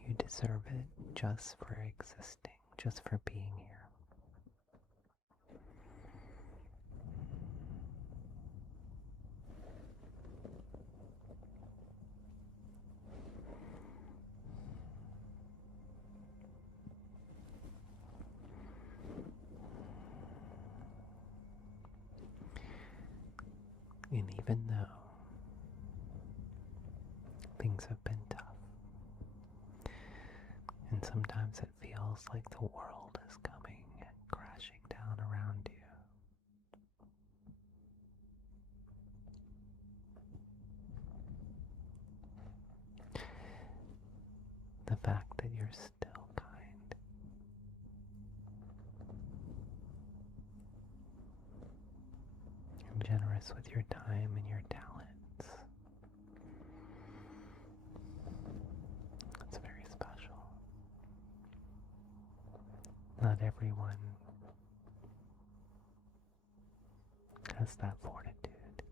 You deserve it just for existing, just for being here. And even though things have been tough, and sometimes it feels like the world is coming and crashing down around you, the fact that you're still kind and generous with your time and your talents, it's very special. Not everyone has that fortitude.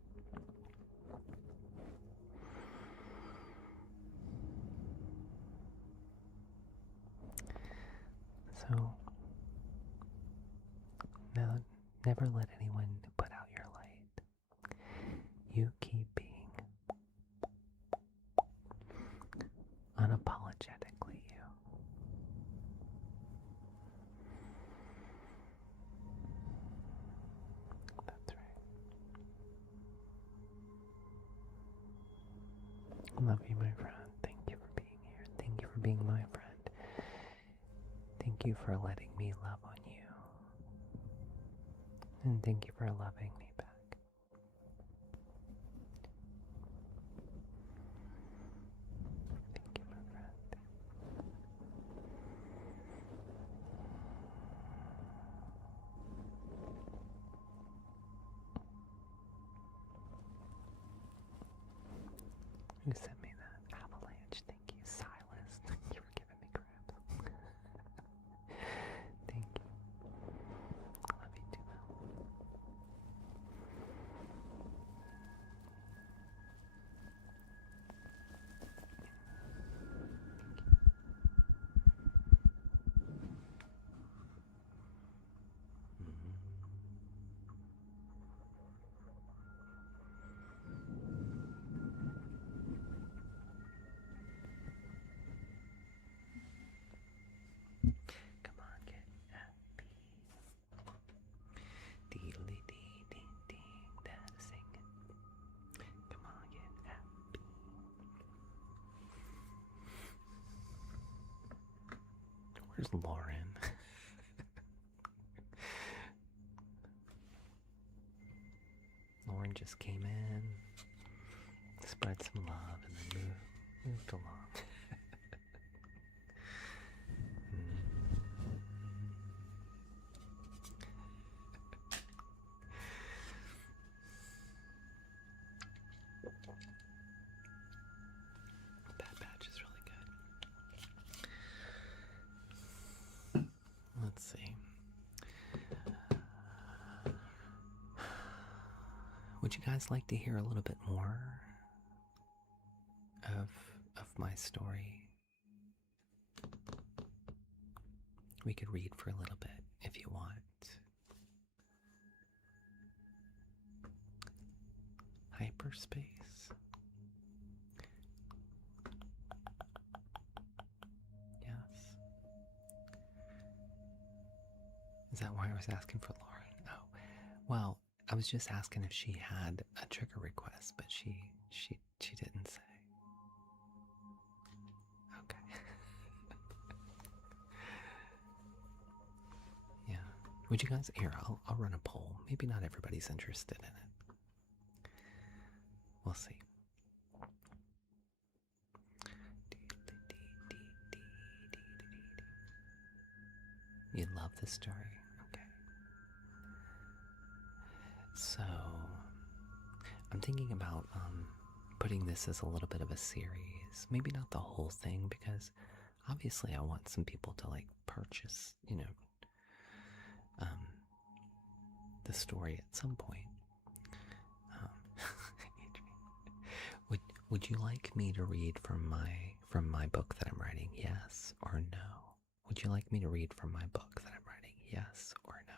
So, now, never let anyone put out your light. You keep being unapologetically you. That's right. Love you, my friend. Thank you for being here. Thank you for being my friend. Thank you for letting me love on you. And thank you for loving me back. Thank you, my friend. Who sent me that? Avalanche. Thank you, Silas. Thank you for giving me crap. Where's Lauren? Lauren just came in, spread some love, and then moved along. Bad Batch is really good. Let's see. Would you guys like to hear a little bit more of my story? We could read for a little bit if you want. Hyperspace. Yes. Is that why I was asking for Lauren? Oh, well, I was just asking if she had a trigger request, but she didn't say. Okay. Yeah. Would you guys here? I'll run a poll. Maybe not everybody's interested in it. We'll see. You love the story? Okay. So, I'm thinking about putting this as a little bit of a series. Maybe not the whole thing, because obviously I want some people to like purchase, the story at some point. Would you like me to read from my book that I'm writing? Yes or no? Would you like me to read from my book that I'm writing? Yes or no?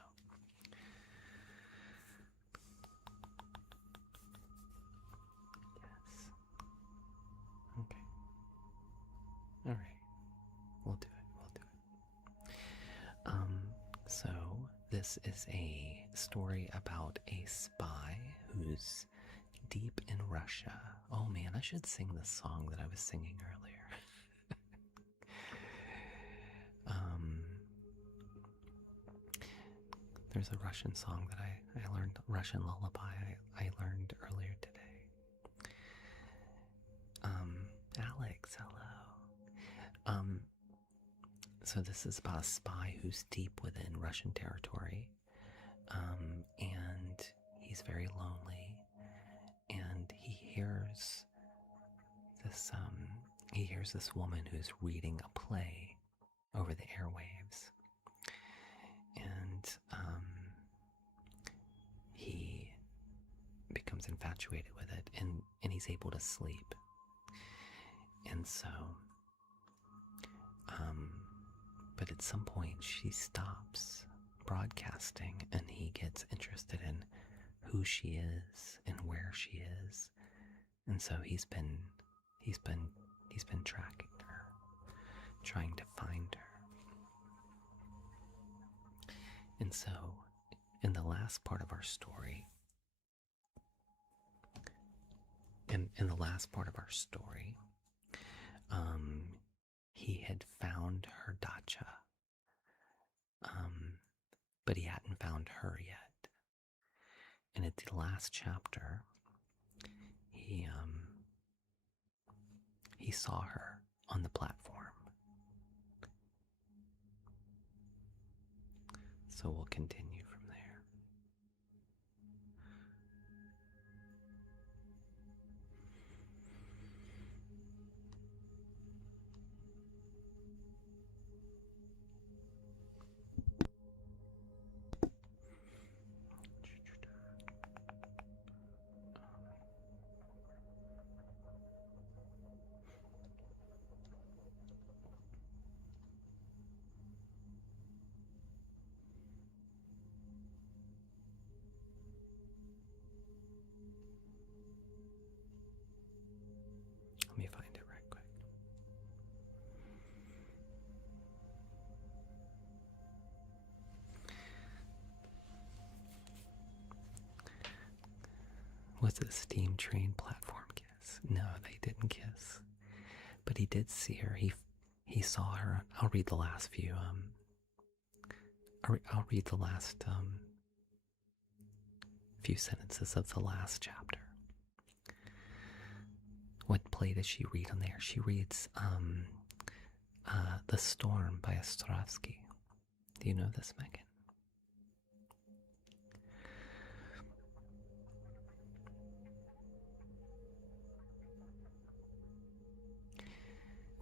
Yes. Okay. All right. We'll do it. So this is a story about a spy who's deep in Russia. Oh man, I should sing the song that I was singing earlier. There's a Russian song that I learned, Russian lullaby I learned earlier today. Alex, hello. So this is about a spy who's deep within Russian territory, and he's very lonely, and he hears this woman who's reading a play over the airwaves, and he becomes infatuated with it, and he's able to sleep. And so but at some point she stops broadcasting, and he gets interested in who she is and where she is. And so he's been tracking her, trying to find her. And so in the last part of our story, he had found her dacha, but he hadn't found her yet. And at the last chapter, he saw her on the platform. So we'll continue from there. Let me find it right quick. Was it steam train platform kiss? No, they didn't kiss. But he did see her. He he saw her. I'll read the last few. I'll read the last few sentences of the last chapter. What play does she read on there? She reads The Storm by Ostrovsky. Do you know this, Megan?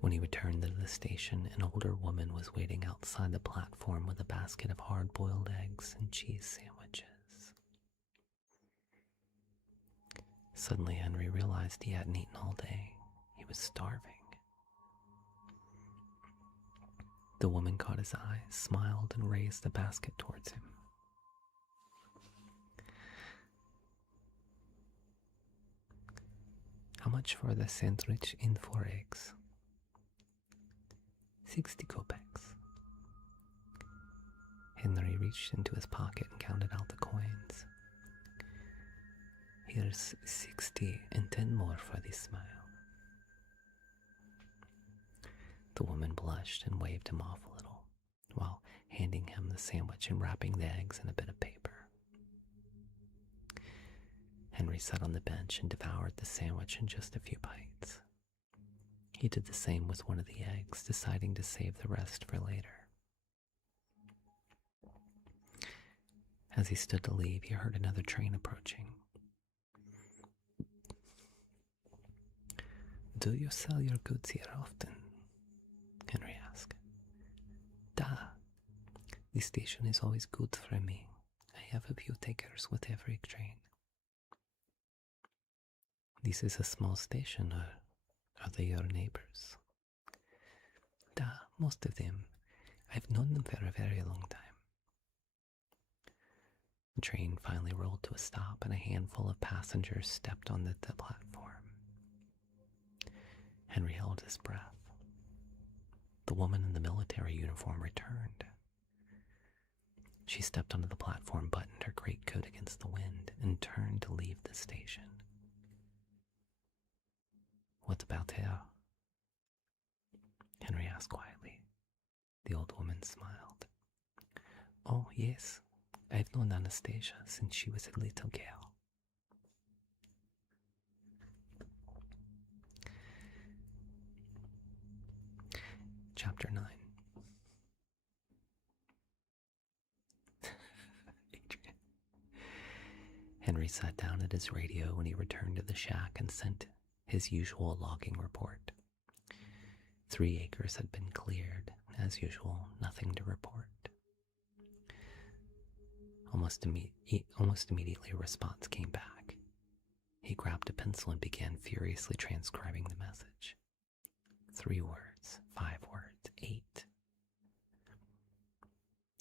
When he returned to the station, an older woman was waiting outside the platform with a basket of hard-boiled eggs and cheese sandwiches. Suddenly, Henry realized he hadn't eaten all day. He was starving. The woman caught his eye, smiled, and raised the basket towards him. How much for the sandwich and 4 eggs? 60 kopecks. Henry reached into his pocket and counted out the coins. Here's 60 and 10 more for the smile. The woman blushed and waved him off a little, while handing him the sandwich and wrapping the eggs in a bit of paper. Henry sat on the bench and devoured the sandwich in just a few bites. He did the same with one of the eggs, deciding to save the rest for later. As he stood to leave, he heard another train approaching. Do you sell your goods here often? Henry asked. Da. The station is always good for me. I have a few takers with every train. This is a small station, or are they your neighbors? Da, most of them. I've known them for a very long time. The train finally rolled to a stop and a handful of passengers stepped on the platform. Henry held his breath. The woman in the military uniform returned. She stepped onto the platform, buttoned her greatcoat against the wind, and turned to leave the station. What about her? Henry asked quietly. The old woman smiled. Oh, yes. I've known Anastasia since she was a little girl. Chapter 9. Adrian. Henry sat down at his radio when he returned to the shack and sent his usual logging report. 3 acres had been cleared. As usual, nothing to report. Almost immediately, a response came back. He grabbed a pencil and began furiously transcribing the message. 3 words, 5 words, 8.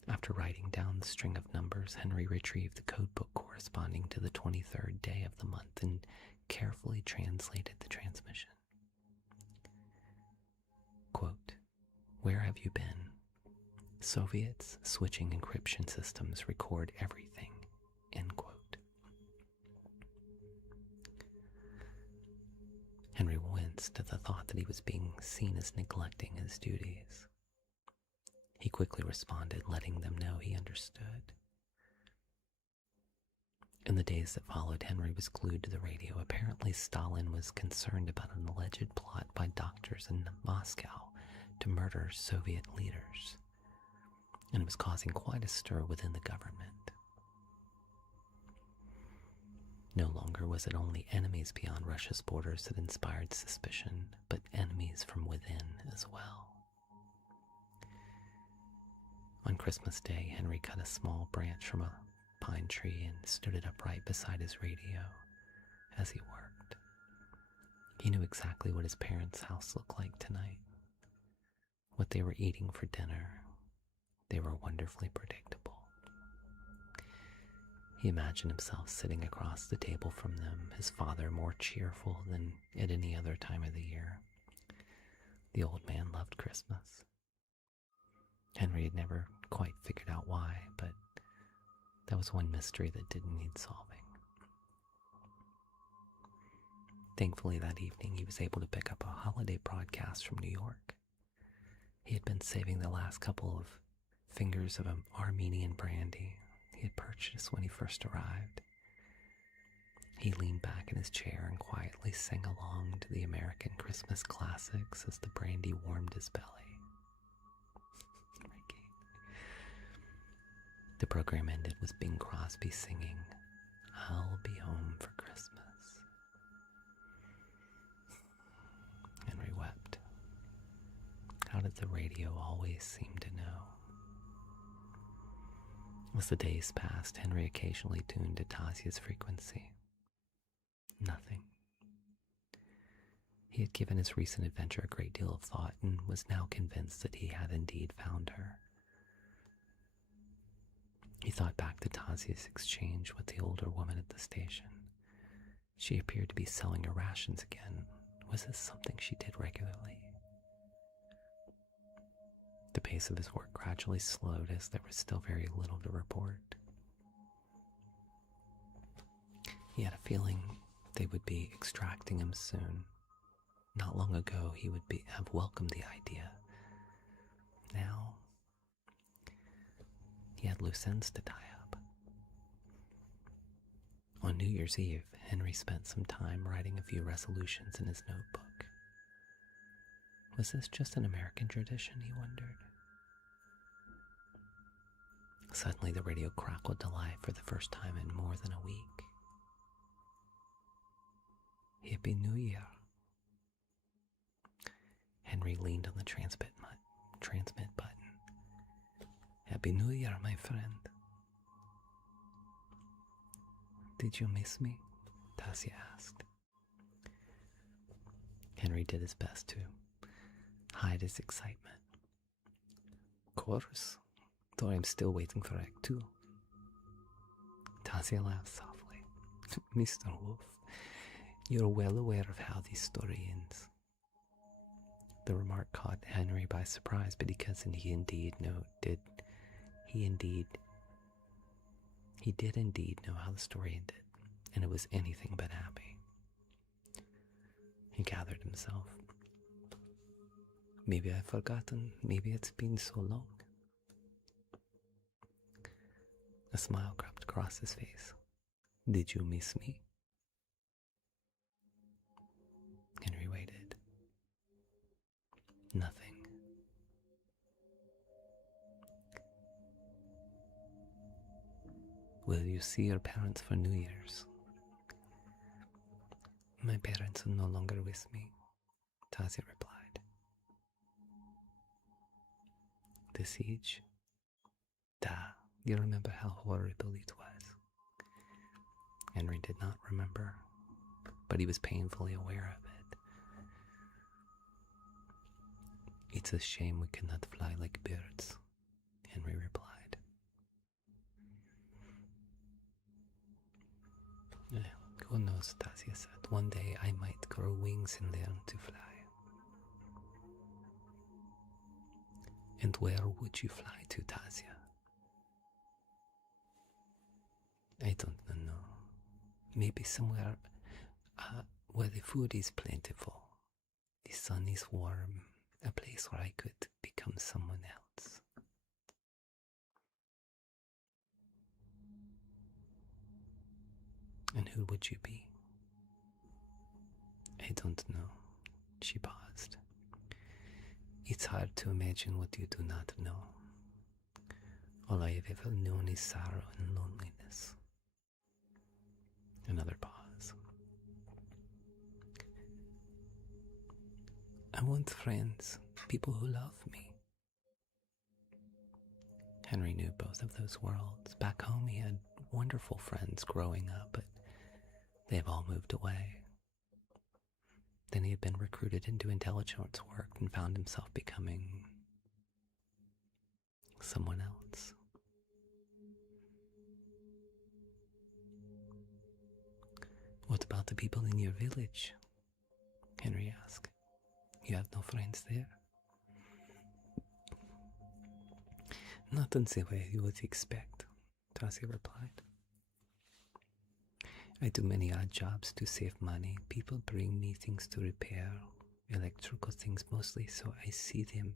After writing down the string of numbers, Henry retrieved the code book corresponding to the 23rd day of the month and carefully translated the transmission. Quote, "Where have you been? Soviets switching encryption systems record everything." End quote. Henry winced at the thought that he was being seen as neglecting his duties. He quickly responded, letting them know he understood. In the days that followed, Henry was glued to the radio. Apparently, Stalin was concerned about an alleged plot by doctors in Moscow to murder Soviet leaders, and it was causing quite a stir within the government. No longer was it only enemies beyond Russia's borders that inspired suspicion, but enemies from within as well. On Christmas Day, Henry cut a small branch from a pine tree and stood it up right beside his radio as he worked. He knew exactly what his parents' house looked like tonight, what they were eating for dinner. They were wonderfully predictable. He imagined himself sitting across the table from them, his father more cheerful than at any other time of the year. The old man loved Christmas. Henry had never quite figured out why, but that was one mystery that didn't need solving. Thankfully, that evening he was able to pick up a holiday broadcast from New York. He had been saving the last couple of fingers of an Armenian brandy he had purchased when he first arrived. He leaned back in his chair and quietly sang along to the American Christmas classics as the brandy warmed his belly. The program ended with Bing Crosby singing, "I'll Be Home for Christmas." Henry wept. How did the radio always seem to know? As the days passed, Henry occasionally tuned to Tasia's frequency. Nothing. He had given his recent adventure a great deal of thought and was now convinced that he had indeed found her. He thought back to Tasia's exchange with the older woman at the station. She appeared to be selling her rations again. Was this something she did regularly? The pace of his work gradually slowed as there was still very little to report. He had a feeling they would be extracting him soon. Not long ago, he would have welcomed the idea. Now, he had loose ends to tie up. On New Year's Eve, Henry spent some time writing a few resolutions in his notebook. Was this just an American tradition, he wondered? Suddenly, the radio crackled to life for the first time in more than a week. Happy New Year. Henry leaned on the transmit button. Happy New Year, my friend. Did you miss me? Tasia asked. Henry did his best to hide his excitement. Of course, though I'm still waiting for Act 2. Tasia laughed softly. Mr. Wolf, you're well aware of how this story ends. The remark caught Henry by surprise, but he did indeed know how the story ended, and it was anything but happy. He gathered himself. Maybe I've forgotten. Maybe it's been so long. A smile crept across his face. Did you miss me? Henry waited. Nothing. Will you see your parents for New Year's? My parents are no longer with me, Tasia replied. The siege? You remember how horrible it was? Henry did not remember, but he was painfully aware of it. It's a shame we cannot fly like birds, Henry replied. Who knows, Tasia said. One day I might grow wings and learn to fly. And where would you fly to, Tasia? I don't know. Maybe somewhere where the food is plentiful, the sun is warm, a place where I could become someone else. And who would you be? I don't know. She paused. It's hard to imagine what you do not know. All I have ever known is sorrow and loneliness. Another pause. I want friends, people who love me. Henry knew both of those worlds. Back home he had wonderful friends growing up, but they've all moved away. Then he had been recruited into intelligence work and found himself becoming someone else. What about the people in your village? Henry asked. You have no friends there? Not in the way you would expect, Tasia replied. I do many odd jobs to save money. People bring me things to repair, electrical things mostly, so I see them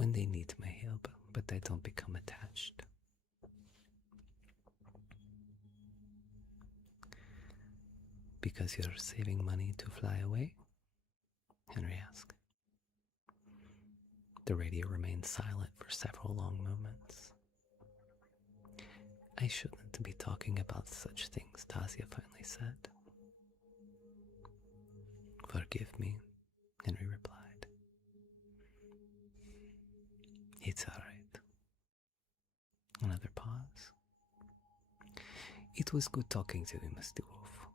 when they need my help, but I don't become attached. Because you're saving money to fly away? Henry asked. The radio remained silent for several long moments. I shouldn't be talking about such things, Tasia finally said. Forgive me, Henry replied. It's all right. Another pause. It was good talking to you, Mr. Wolf.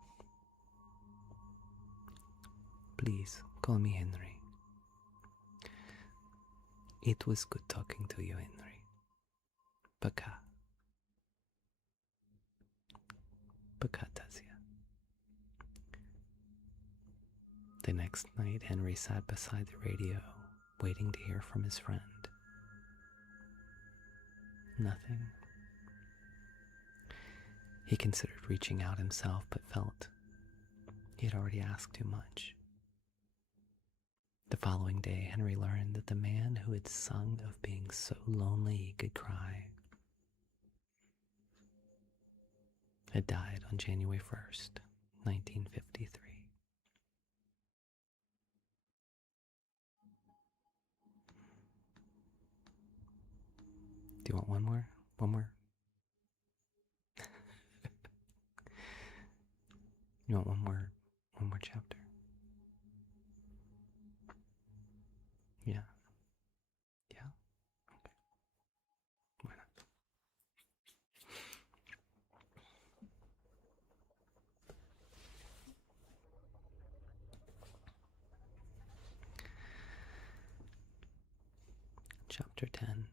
Please, call me Henry. It was good talking to you, Henry. Пока. Пока, Tasia. The next night, Henry sat beside the radio, waiting to hear from his friend. Nothing. He considered reaching out himself, but felt he had already asked too much. The following day, Henry learned that the man who had sung of being so lonely he could cry had died on January 1st, 1953. Do you want one more? One more? You want one more chapter? Yeah. Yeah? Okay. Why not? Chapter 10.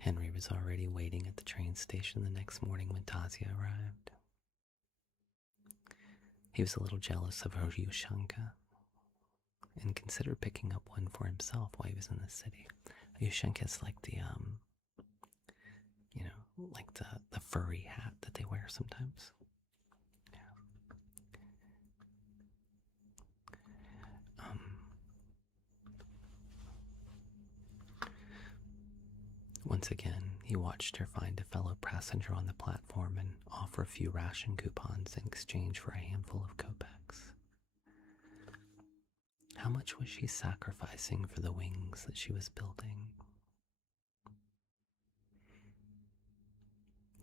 Henry was already waiting at the train station the next morning when Tasia arrived. He was a little jealous of her Yushanka and considered picking up one for himself while he was in the city. Yushanka is like the, like the furry hat that they wear sometimes. Once again, he watched her find a fellow passenger on the platform and offer a few ration coupons in exchange for a handful of kopecks. How much was she sacrificing for the wings that she was building?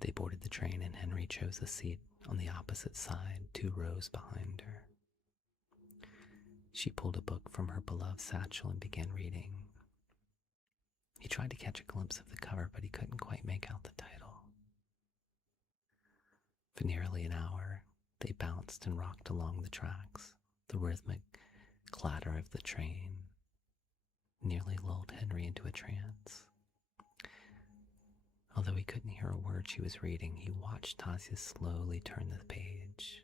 They boarded the train and Henry chose a seat on the opposite side, 2 rows behind her. She pulled a book from her beloved satchel and began reading. He tried to catch a glimpse of the cover, but he couldn't quite make out the title. For nearly an hour, they bounced and rocked along the tracks. The rhythmic clatter of the train nearly lulled Henry into a trance. Although he couldn't hear a word she was reading, he watched Tasia slowly turn the page.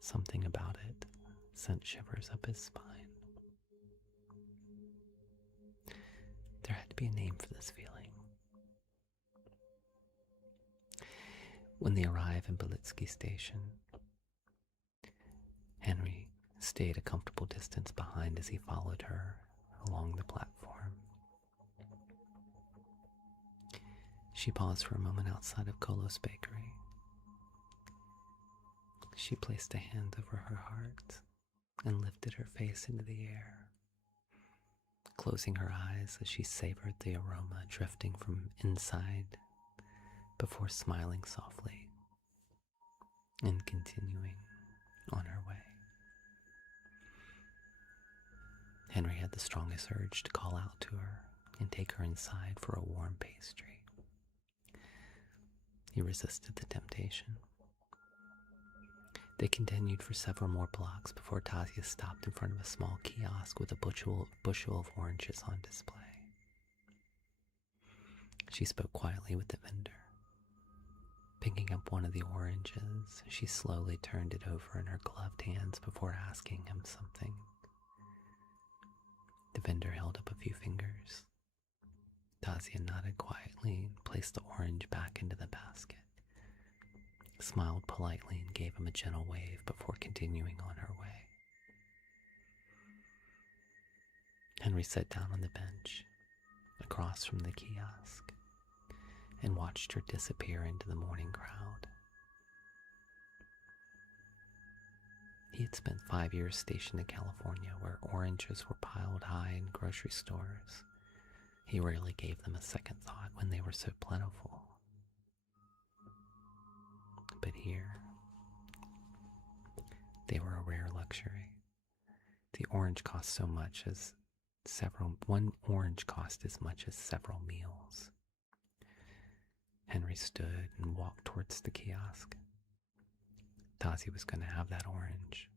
Something about it sent shivers up his spine. There had to be a name for this feeling. When they arrived in Belitsky Station, Henry stayed a comfortable distance behind as he followed her along the platform. She paused for a moment outside of Kolos Bakery. She placed a hand over her heart and lifted her face into the air, closing her eyes as she savored the aroma drifting from inside before smiling softly and continuing on her way. Henry had the strongest urge to call out to her and take her inside for a warm pastry. He resisted the temptation. They continued for several more blocks before Tasia stopped in front of a small kiosk with a bushel of oranges on display. She spoke quietly with the vendor. Picking up one of the oranges, she slowly turned it over in her gloved hands before asking him something. The vendor held up a few fingers. Tasia nodded quietly and placed the orange back into the basket. smiled politely and gave him a gentle wave before continuing on her way. Henry sat down on the bench across from the kiosk and watched her disappear into the morning crowd. He had spent 5 years stationed in California, where oranges were piled high in grocery stores. He rarely gave them a second thought when they were so plentiful. But here, they were a rare luxury. The orange cost so much as one orange cost as much as several meals. Henry stood and walked towards the kiosk. Tazi was going to have that orange.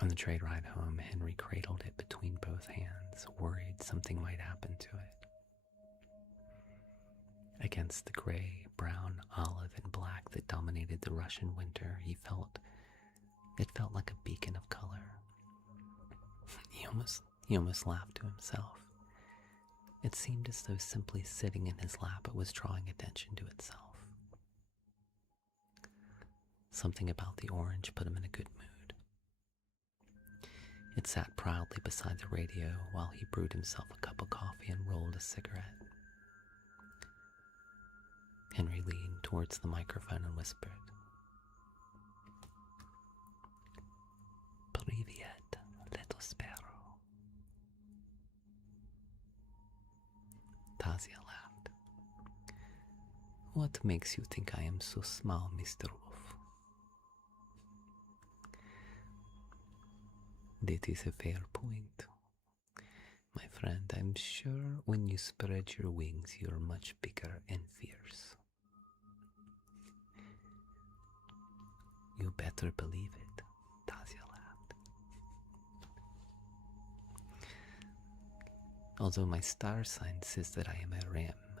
On the trade ride home, Henry cradled it between both hands, worried something might happen to it. Against the gray, brown, olive, and black that dominated the Russian winter, it felt like a beacon of color. He almost laughed to himself. It seemed as though simply sitting in his lap, it was drawing attention to itself. Something about the orange put him in a good mood. It sat proudly beside the radio while he brewed himself a cup of coffee and rolled a cigarette. Henry leaned towards the microphone and whispered, "Привет, little sparrow." Tasia laughed. "What makes you think I am so small, Mr. Wolf?" That is a fair point. My friend, I'm sure when you spread your wings, you're much bigger and fierce. You better believe it, Tasia laughed. Although my star sign says that I am a ram.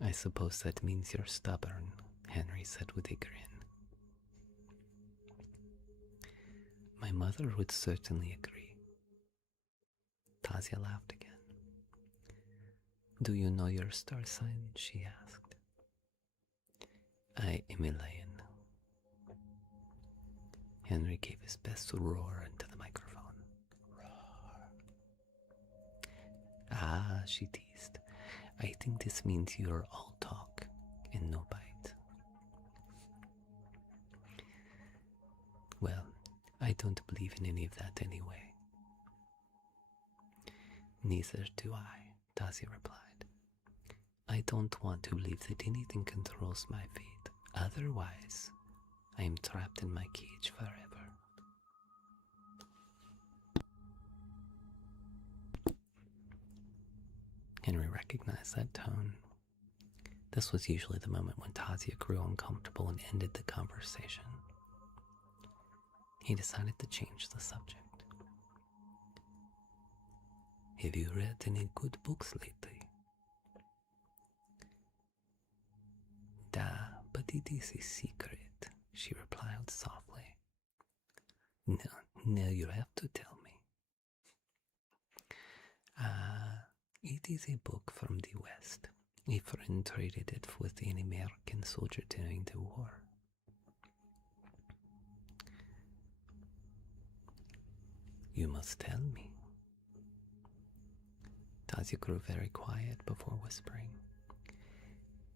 I suppose that means you're stubborn, Henry said with a grin. My mother would certainly agree. Tasia laughed again. Do you know your star sign? She asked. I am a lion. Henry gave his best roar into the microphone. Roar. Ah, she teased. I think this means you're all talk and no bite. Well, I don't believe in any of that anyway. Neither do I, Tasia replied. I don't want to believe that anything controls my fate. Otherwise, I am trapped in my cage forever. Henry recognized that tone. This was usually the moment when Tasia grew uncomfortable and ended the conversation. He decided to change the subject. Have you read any good books lately? Da, but it is a secret, she replied softly. No, you have to tell me. It is a book from the West. A friend traded it with an American soldier during the war. You must tell me. Tasia grew very quiet before whispering.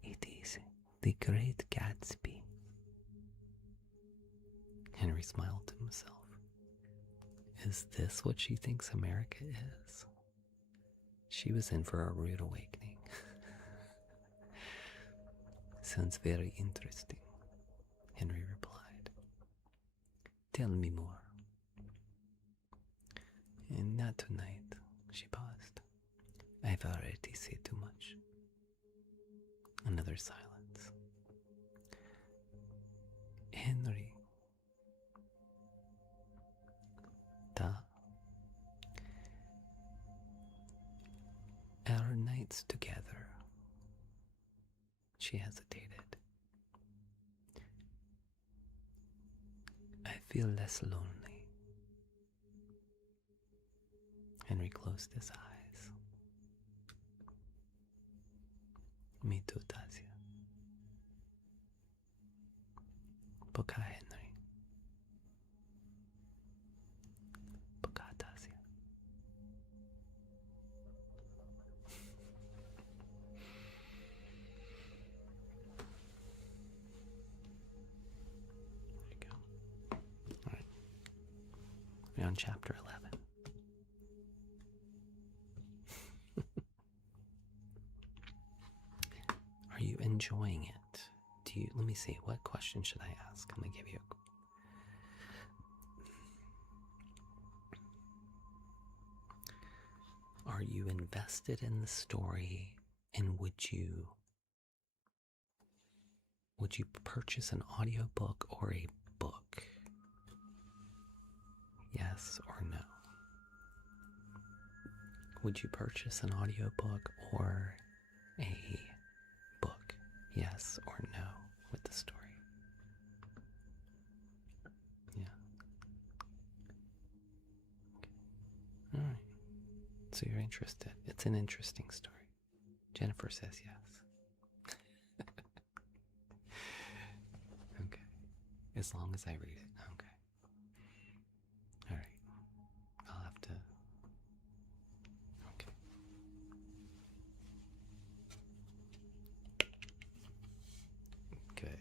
It is The Great Gatsby. Henry smiled to himself. Is this what she thinks America is? She was in for a rude awakening. Sounds very interesting, Henry replied. Tell me more. And not tonight, she paused. I've already said too much. Another silence. Henry. Our nights together. She hesitated. I feel less lonely. Henry closed his eyes. Mitutasia. Poka Henry. Pokatasia. There you go. All right. We're on chapter 11. Are you enjoying it? Let me see, what question should I ask? I'm gonna give you Are you invested in the story, and would you purchase an audiobook or a book? Yes or no? Would you purchase an audiobook or a book? Yes or no with the story? Yeah. Okay. All right. So you're interested. It's an interesting story. Jennifer says yes. Okay. As long as I read it. Okay. All right. I'll have to. Okay. Good.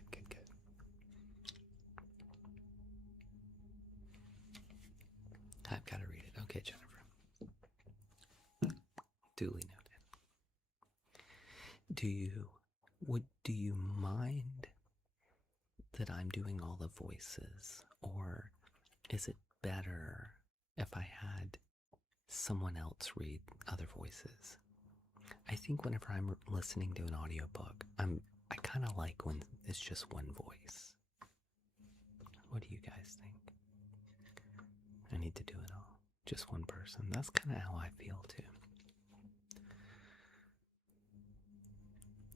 I've got to read it. Okay, Jennifer. Duly noted. Do you mind that I'm doing all the voices, or is it better if I had someone else read other voices? I think whenever I'm listening to an audiobook, I kind of like when it's just one voice. What do you guys think? I need to do it all. Just one person. That's kind of how I feel too.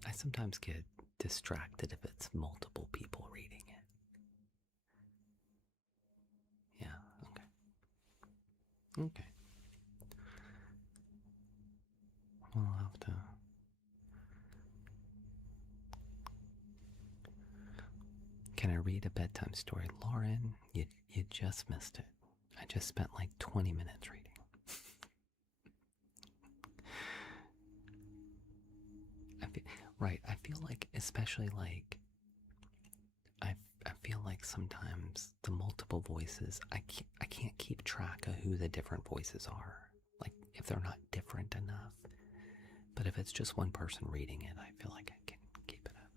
I sometimes get distracted if it's multiple people reading it. Yeah, okay. Well, I'll have to. Can I read a bedtime story? Lauren, you just missed it. I just spent like 20 minutes reading. I feel like, especially like, I feel like sometimes the multiple voices, I can't keep track of who the different voices are. Like, if they're not different enough. But if it's just one person reading it, I feel like I can keep it up.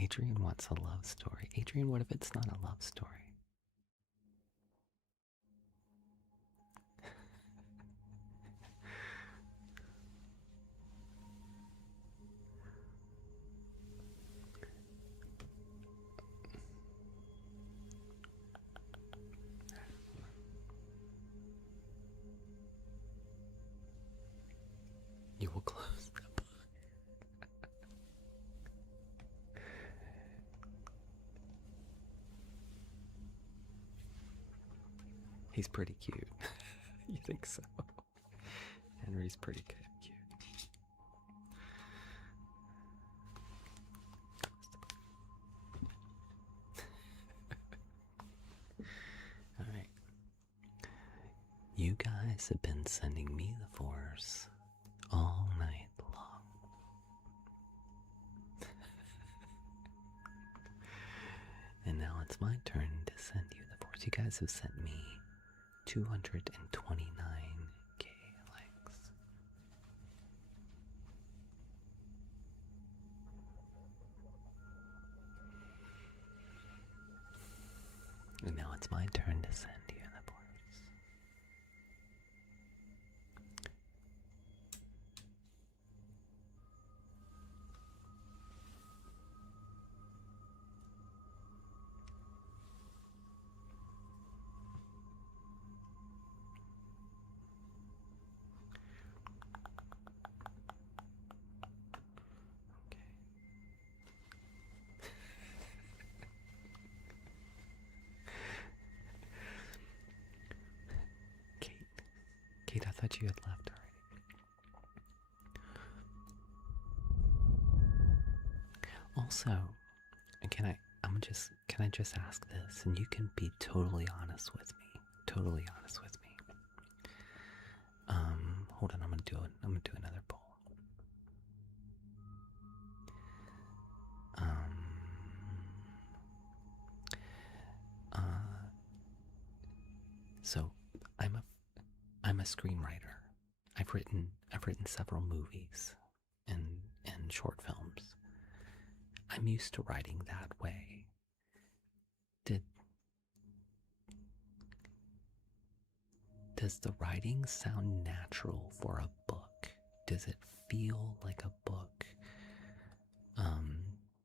Adrian wants a love story. Adrian, what if it's not a love story? You will close the book. He's pretty cute. You think so? Henry's pretty cute. All right. You guys have been sending me the force all night long. And now it's my turn to send you the force. You guys have sent me 229K likes. And now it's my turn to send you the force. thought you had left already. Also, can I just ask this, and you can be totally honest with me. Totally honest with me. Hold on, I'm gonna do another poll. So I'm a screenwriter. I've written several movies and short films. I'm used to writing that way. Does the writing sound natural for a book? Does it feel like a book?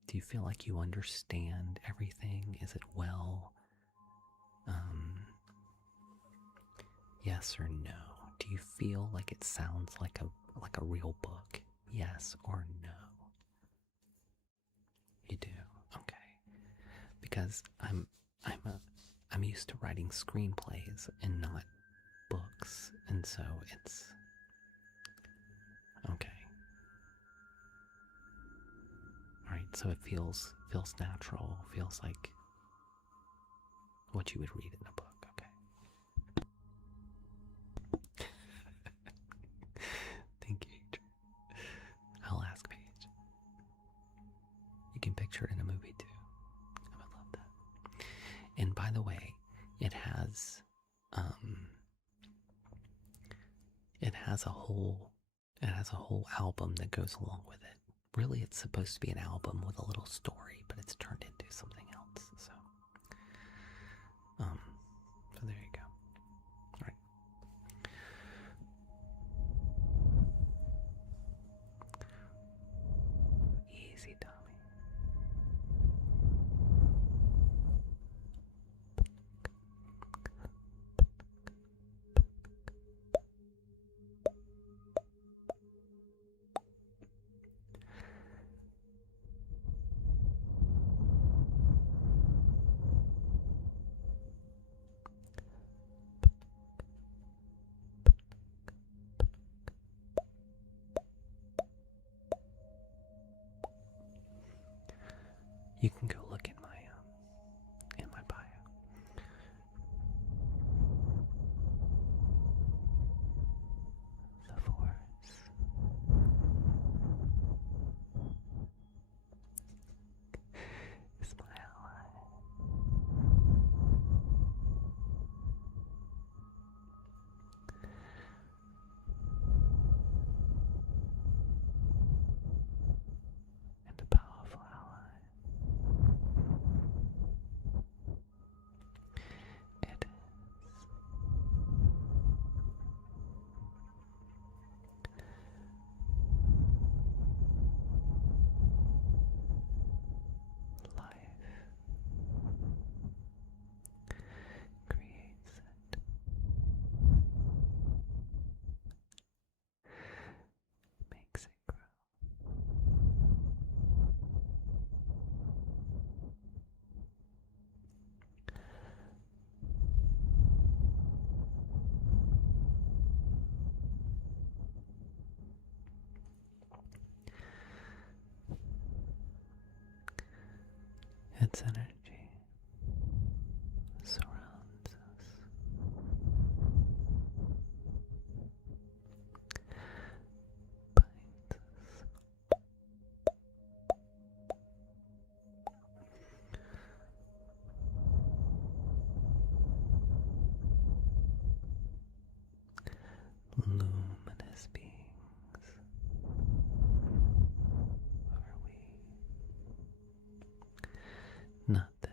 Do you feel like you understand everything? Is it well? Yes or no? Do you feel like it sounds like a real book? Yes or no? You do. Okay. Because I'm used to writing screenplays and not books, and so it's okay. All right. So it feels natural. Feels like what you would read in a book. Okay. Thank you. I'll ask Paige. You can picture it in a movie too. I would love that. And by the way, it has a whole album that goes along with it. Really, it's supposed to be an album with a little story, but it's turned into something else. So there you go. All right. Easy, Tommy. You can go look in my bio. The force is my ally. And a powerful ally. It is. Life creates it. Makes it grow. Its energy surrounds us, binds us, luminous beings are we. Nothing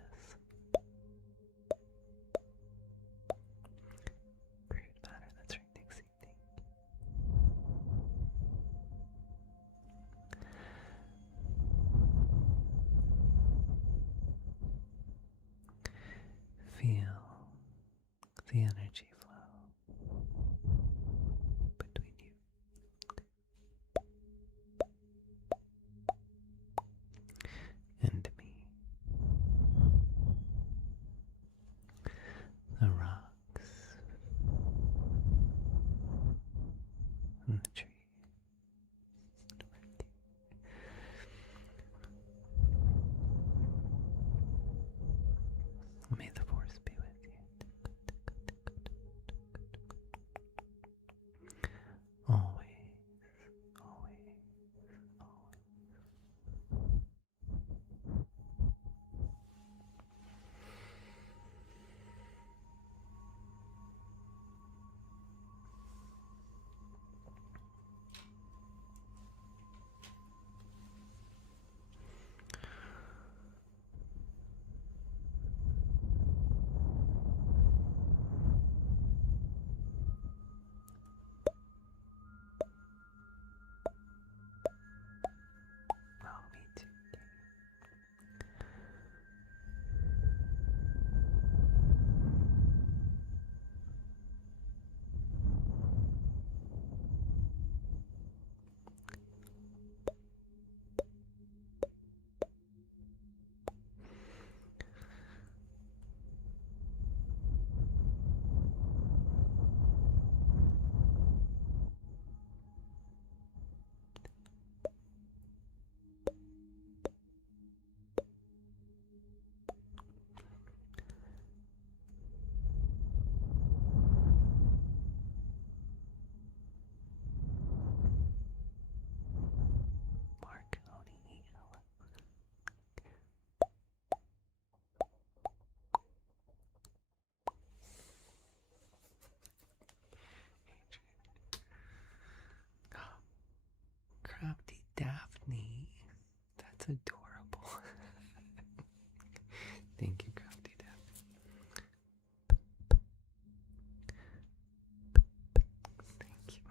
That's adorable. Thank you, Crafty Dad. Thank you.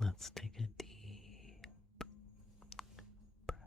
Let's take a deep breath.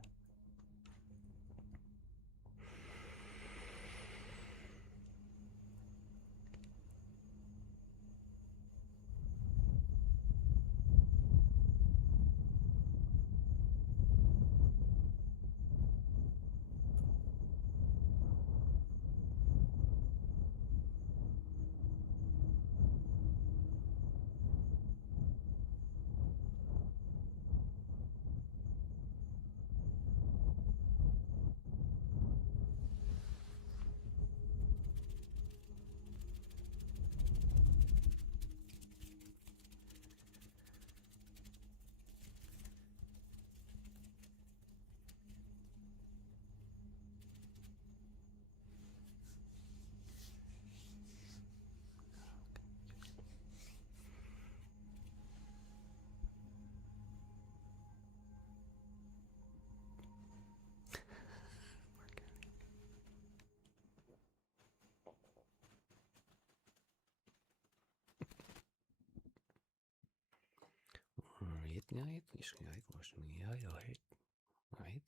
Right?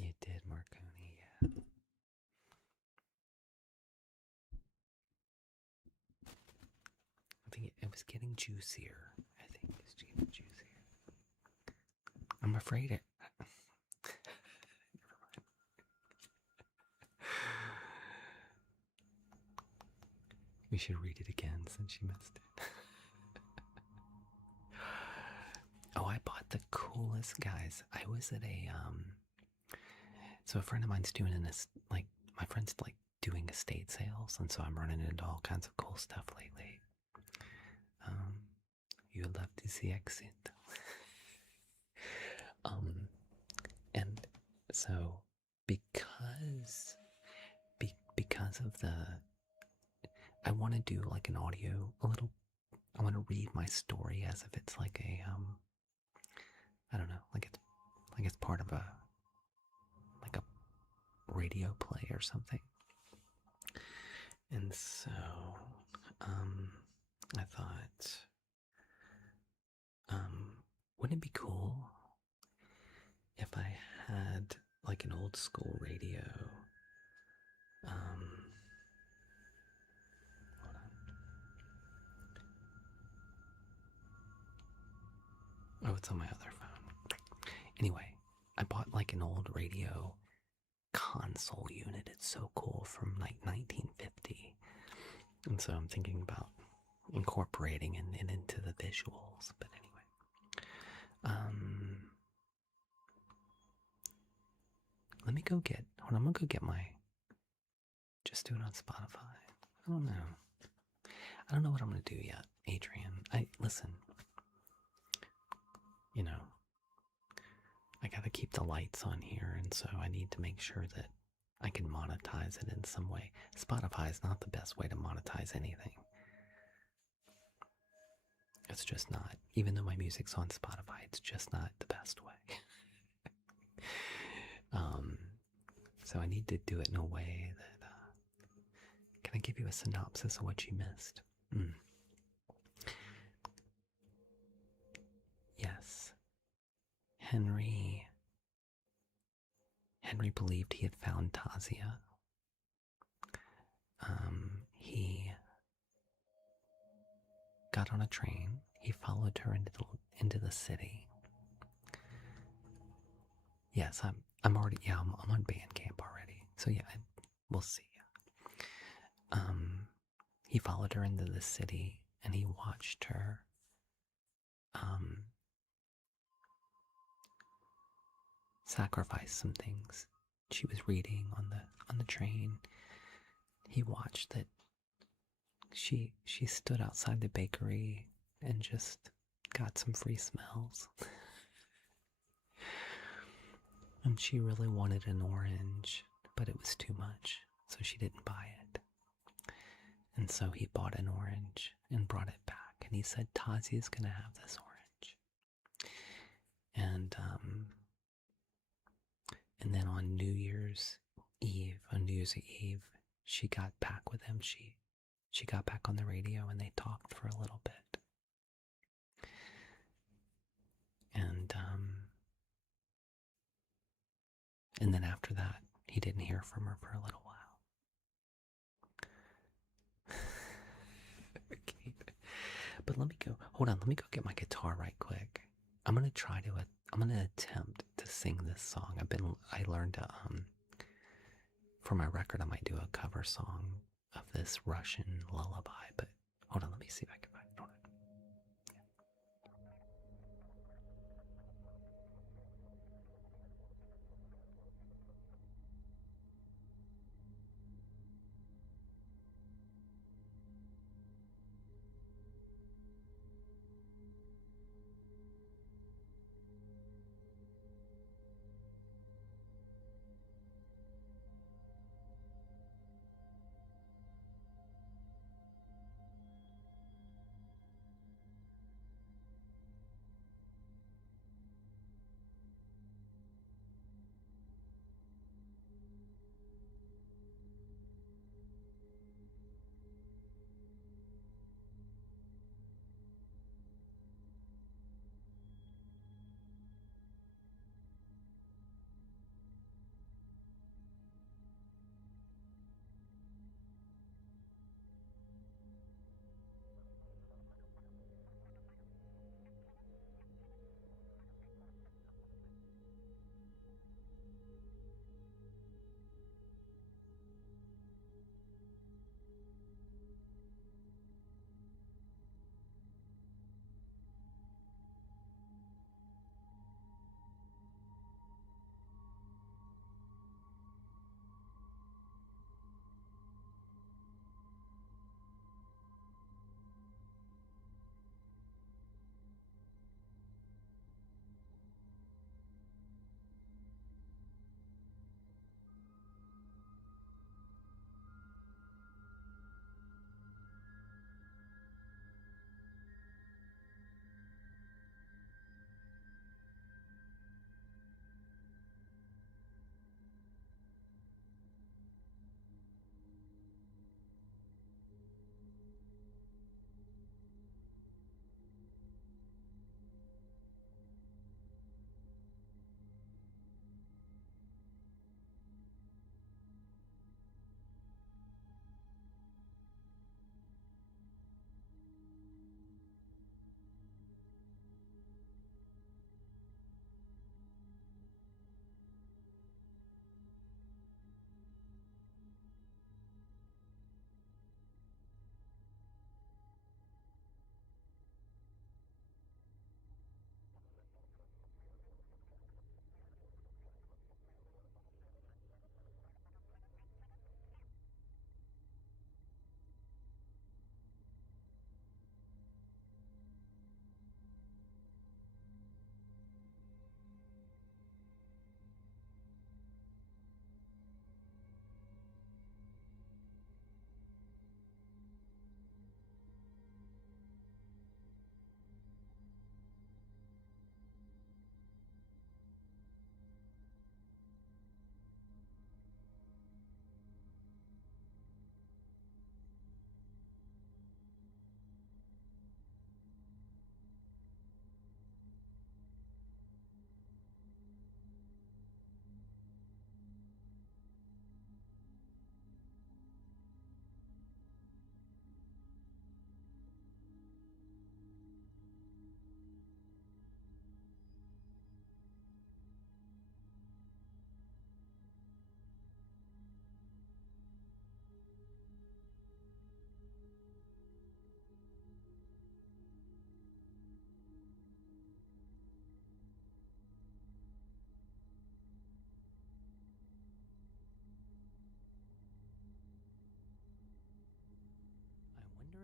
You did, Marconi, yeah. I think it was getting juicier. I think it's getting juicier. I'm afraid it. Never mind. We should read it again since you missed it. Oh, I bought the coolest, guys. I was at a so a friend of mine's doing like my friend's like doing estate sales, and so I'm running into all kinds of cool stuff lately. You would love to see exit. And so because of the I want to do like an audio a little I want to read my story as if it's like a I don't know, like it's part of a radio play or something. And so I thought wouldn't it be cool if I had like an old school radio? Hold on. Oh, it's on my other phone. Anyway, I bought like an old radio console unit. It's so cool, from like 1950. And so I'm thinking about incorporating it into the visuals. But anyway, let me go get. Hold on, I'm gonna go get my. Just do it on Spotify. I don't know. I don't know what I'm gonna do yet, Adrian. Listen. You know, gotta keep the lights on here, and so I need to make sure that I can monetize it in some way. Spotify is not the best way to monetize anything. It's just not. Even though my music's on Spotify, it's just not the best way. So I need to do it in a way that. Can I give you a synopsis of what you missed? Yes. Henry believed he had found Tasia. He got on a train. He followed her into the city. Yes, I'm already. Yeah, I'm on Bandcamp already. So yeah, we'll see. He followed her into the city, and he watched her. Sacrifice some things. She was reading on the train. He watched that she stood outside the bakery and just got some free smells. And she really wanted an orange, but it was too much, so she didn't buy it. And so he bought an orange and brought it back, and he said, Tazia's gonna have this orange. And then on New Year's Eve, she got back with him. She got back on the radio, and they talked for a little bit. And then after that, he didn't hear from her for a little while. Okay. But let me go. Hold on. Let me go get my guitar right quick. I'm gonna attempt to sing this song. I learned to for my record, I might do a cover song of this Russian lullaby. But hold on. Let me see if I can find it. Hold on.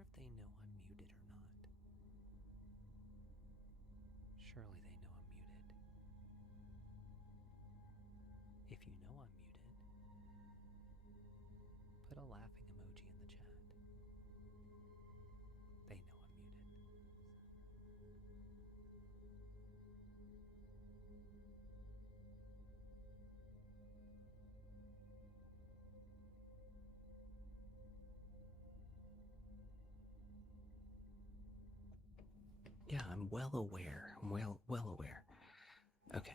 if they know I'm muted or not. Surely they know I'm muted. If you know I'm muted, put a laughing emoji in the chat. They know I'm muted. Yeah, I'm well aware. I'm well aware. Okay.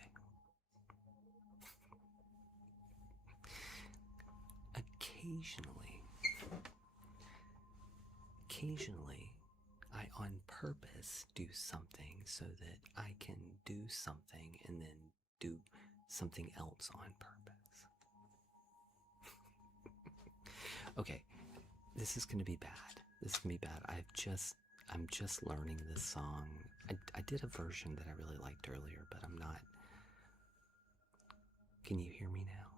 Occasionally, I on purpose do something so that I can do something and then do something else on purpose. Okay, this is gonna be bad. This is gonna be bad. I'm just learning this song. I did a version that I really liked earlier, but I'm not. Can you hear me now?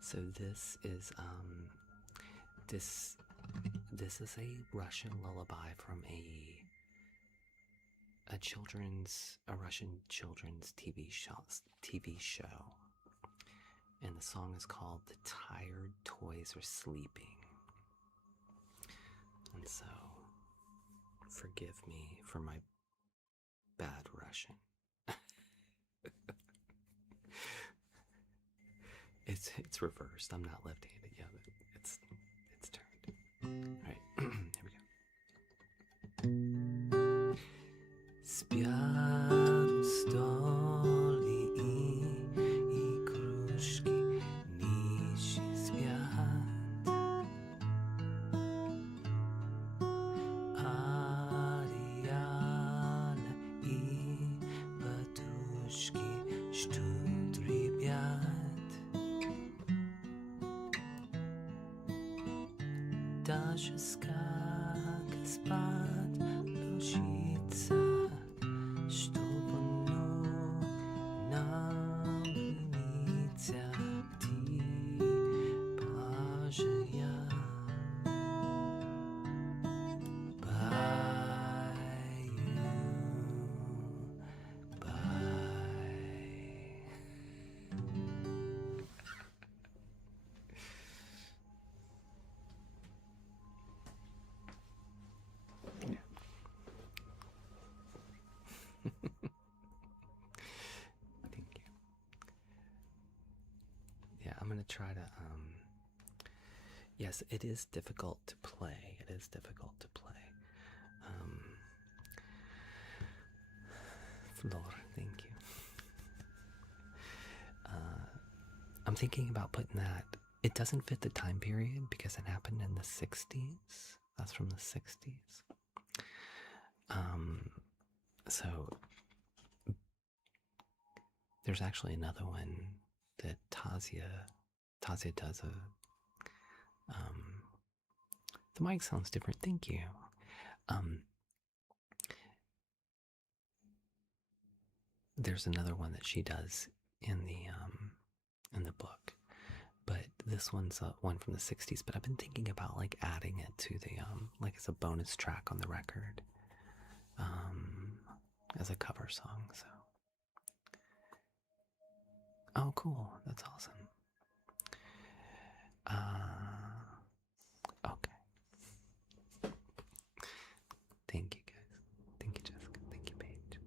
So this is this is a Russian lullaby from a Russian children's TV show. And the song is called "The Tired Toys Are Sleeping." And so, forgive me for my bad Russian. It's reversed. I'm not left-handed yet. It's turned. All right, here we go. Спят столи и кружки, нищие спят. Ариана и подушки ждут ребят. Даже скака спать ложится, чтобы нам снится ты, пожия. Thank you. Yeah, I'm gonna try to yes, it is difficult to play. It is difficult to play. Flor, thank you. I'm thinking about putting that. It doesn't fit the time period because it happened in the 60s. That's from the 60s. So there's actually another one that Tasia does a. The mic sounds different. Thank you. There's another one that she does in the book, but this one's one from the 60s. But I've been thinking about like adding it to the like as a bonus track on the record, as a cover song. So, oh, cool, that's awesome. Okay. Thank you guys. Thank you, Jessica. Thank you, Paige.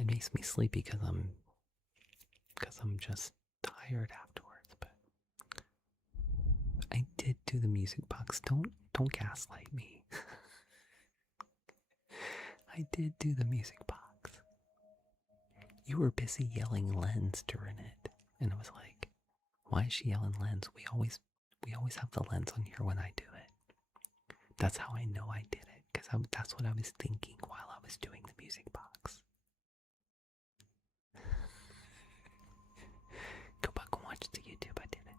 It makes me sleepy because I'm just tired afterwards. But I did do the music box. Don't gaslight me. I did do the music box. You were busy yelling lens during it, and I was like, "Why is she yelling lens? We always have the lens on here when I do it." That's how I know I did it, because that's what I was thinking while I was doing the music box. Go back and watch the YouTube. I did it.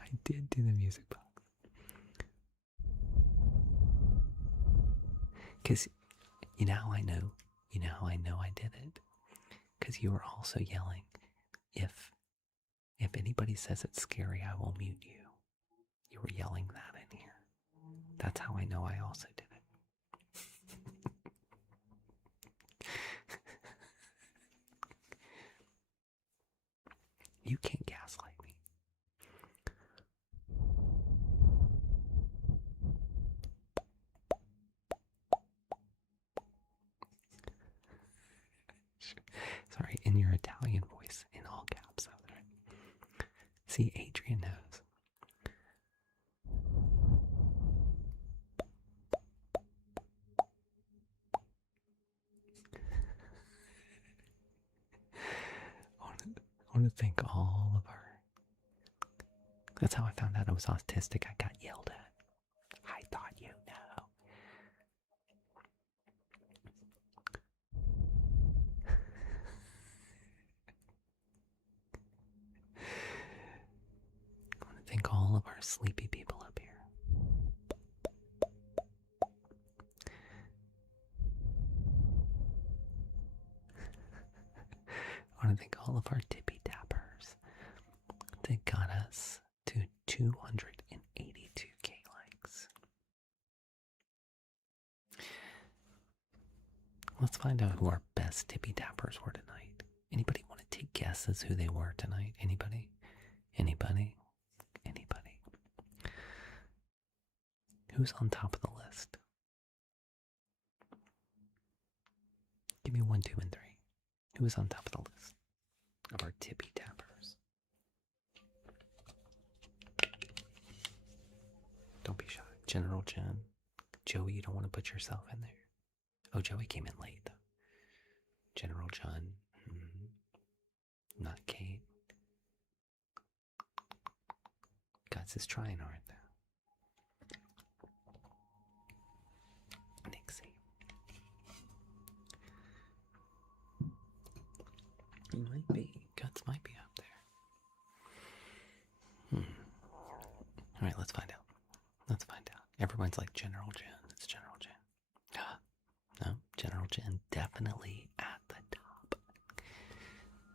I did do the music box. Because you know how I know? You know how I know I did it? Because you were also yelling, if anybody says it's scary, I will mute you. You were yelling that in here. That's how I know I also did it. You can't gaslight me. Sorry, in your Italian voice, in all caps. See, Adrian knows. I want to thank all of our... That's how I found out I was autistic. I got yelled at. I thought you know. I want to thank all of our sleepy people up here. I want to thank all of our tippy tappers that got us to 282k likes. Let's find out who our best tippy tappers were tonight. Anybody want to take guesses who they were tonight? Anybody? Anybody? Anybody? Who's on top of the list? Give me 1, 2, and 3. Who is on top of the list of our tippy tappers? Don't be shy. General Jen. Joey, you don't want to put yourself in there. Oh, Joey came in late, though. General John. Not Kate. Guts is trying hard, though. Nixie. He might be. Guts might be up there. Alright, let's find out. Let's find out. Everyone's like General Jen. It's General Jen. No, General Jen definitely at the top.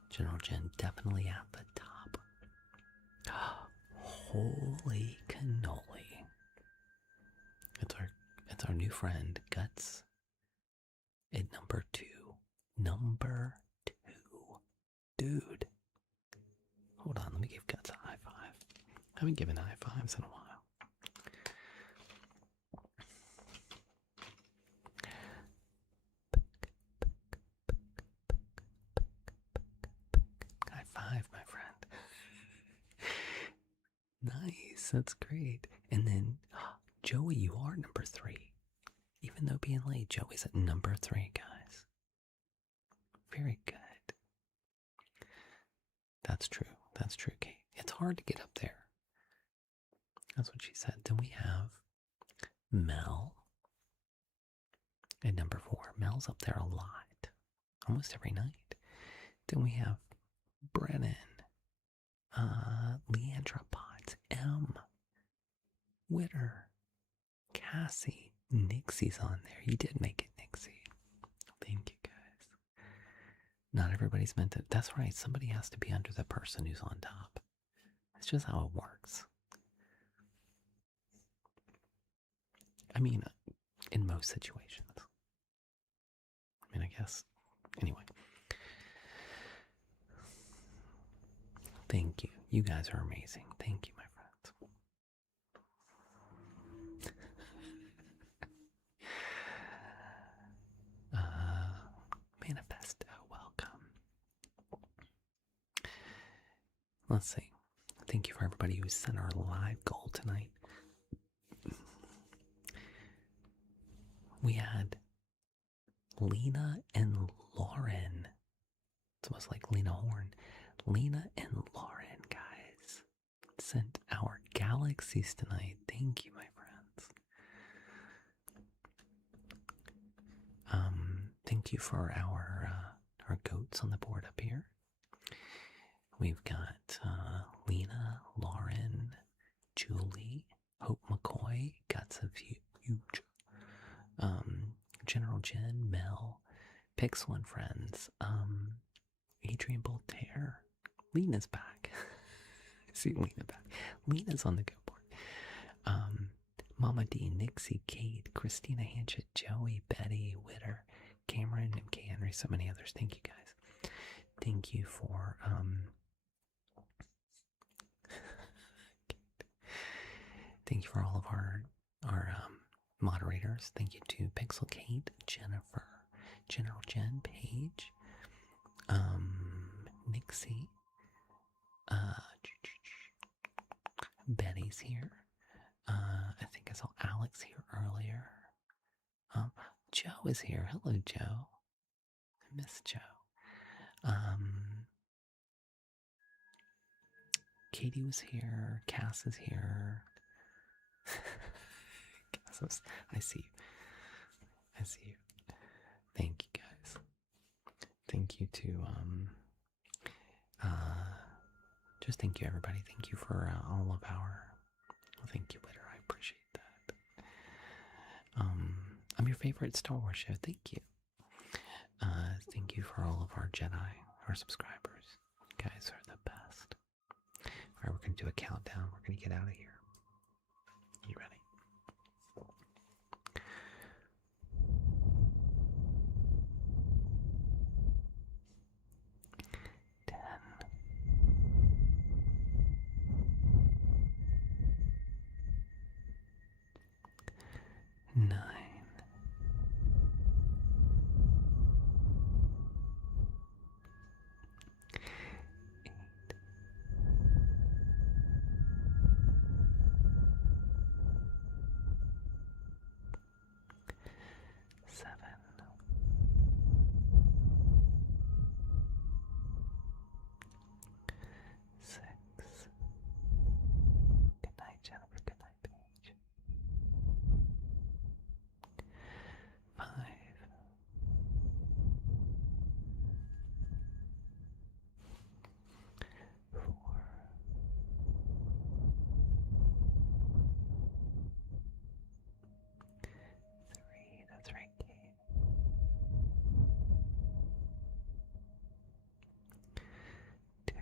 General Jen definitely at the top. Holy cannoli. It's our new friend, Guts, at number 2. Number 2. Dude. Hold on, let me give Guts a high five. I haven't given high fives in a while. High five, my friend. Nice, that's great. And then, Joey, you are number 3. Even though being late, Joey's at number 3, guys. Very good. That's true. That's true, Kate. It's hard to get up there. That's what she said. Then we have Mel at number 4. Mel's up there a lot. Almost every night. Then we have Brennan, Leandra Potts, M, Witter, Cassie, Nixie's on there. You did make it, Nixie. Thank you, guys. Not everybody's meant to. That's right. Somebody has to be under the person who's on top. It's just how it works. I mean, in most situations. I mean, I guess. Anyway. Thank you. You guys are amazing. Thank you, my friends. Manifesto, welcome. Let's see. Thank you for everybody who sent our live goal tonight. We had Lena and Lauren. It's almost like Lena Horne. Lena and Lauren, guys, sent our galaxies tonight. Thank you, my friends. Thank you for our goats on the board up here. We've got Lena, Lauren, Julie, Hope McCoy, got some huge. General Jen, Mel, Pixel and Friends, Adrian Voltaire. Lena's back. I see Lena back. Lena's on the go board. Mama D, Nixie, Kate, Christina Hanchett, Joey, Betty, Witter, Cameron, and K. Henry, so many others. Thank you guys. Thank you for thank you for all of our moderators. Thank you to Pixel Kate, Jennifer, General Jen, Paige, Nixie, Betty's here. I think I saw Alex here earlier. Joe is here. Hello, Joe. I miss Joe. Katie was here. Cass is here. Cass, I see you. I see you. Thank you, guys. Thank you to just thank you, everybody. Thank you for all of our. Well, thank you, Witter. I appreciate that. I'm your favorite Star Wars show. Thank you. Thank you for all of our Jedi, our subscribers. You guys are the best. All right, we're gonna do a countdown. We're gonna get out of here. You ready? 10. 9. 7. 6. Good night, Jennifer. Good night, Paige. 5. 4. 3. That's right, Kate. 2.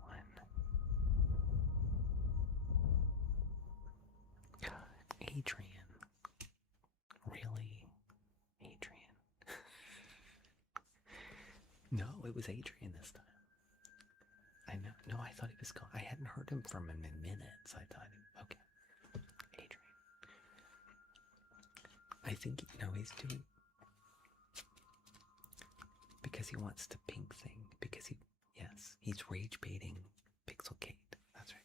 1. Adrian. Really? Adrian. No, it was Adrian this time. I know. No, I thought he was gone. I hadn't heard him from him in minutes. I thought, okay. Adrian. I think, he's doing, because he wants to pink thing. Because he's rage baiting Pixel Kate. That's right.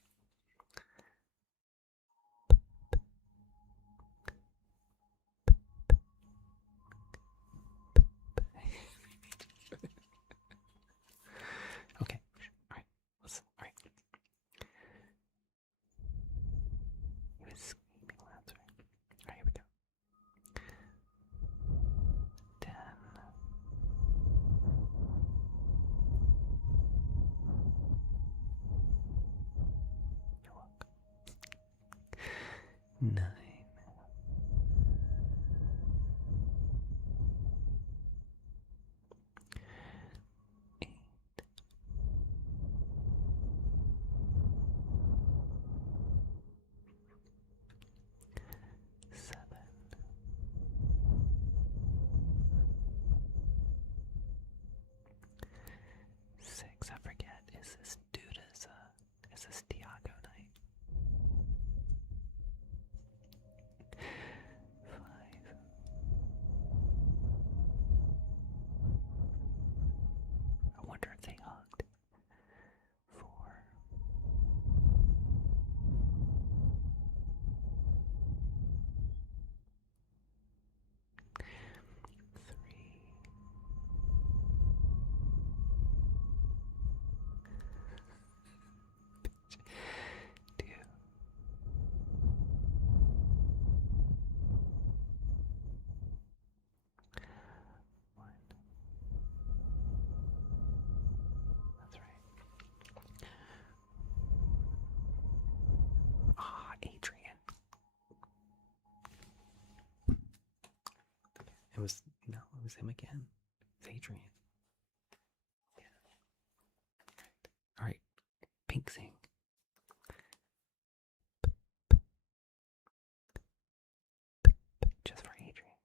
Okay. All right. Listen. All right. He was screaming. That's right. All right. Here we go. 10. 9. 8. 7. 6. I forget. Is this Diago night? It was him again. It's Adrian. Yeah. All right. Pink sing. Just for Adrian.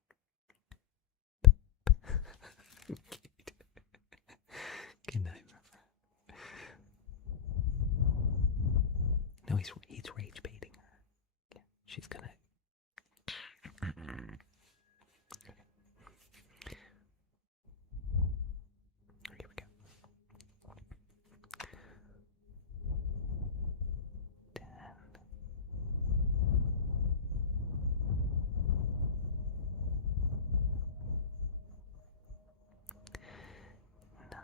Good night, my friend. No, he's rage baiting her. Yeah, she's gonna. Here we go. 10. 9.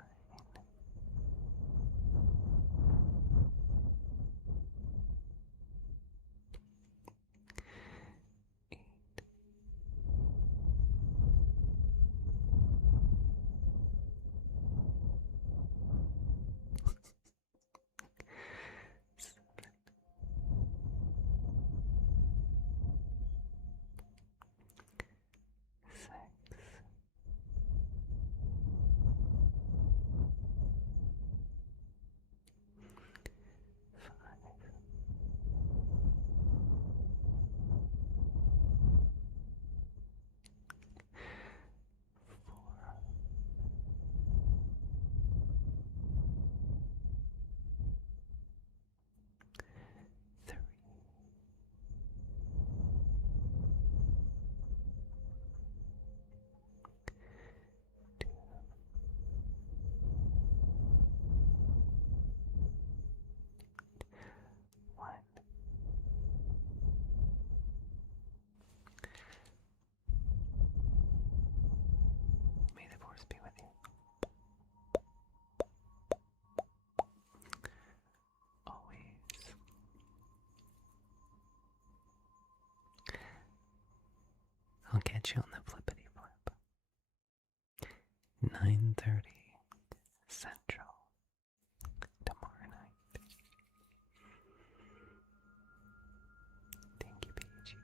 8. 7. 6. 5. 4. 3. 2. 1. May the force be with you. Always. I'll catch you on the flippity flip. 9:30 Central tomorrow night. Thank you, Paige.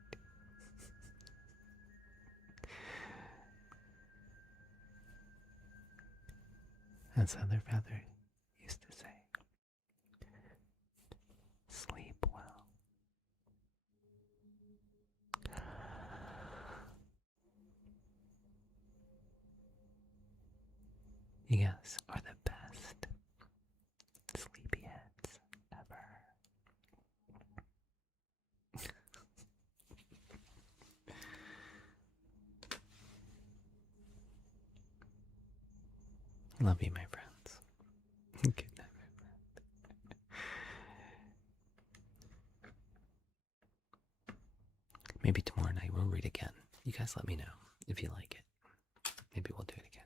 As Other Feather used to say, sleep well. You guys are the best sleepyheads ever. Love you, my friends. Good night, my friend. Maybe tomorrow night we'll read again. You guys let me know if you like it. Maybe we'll do it again.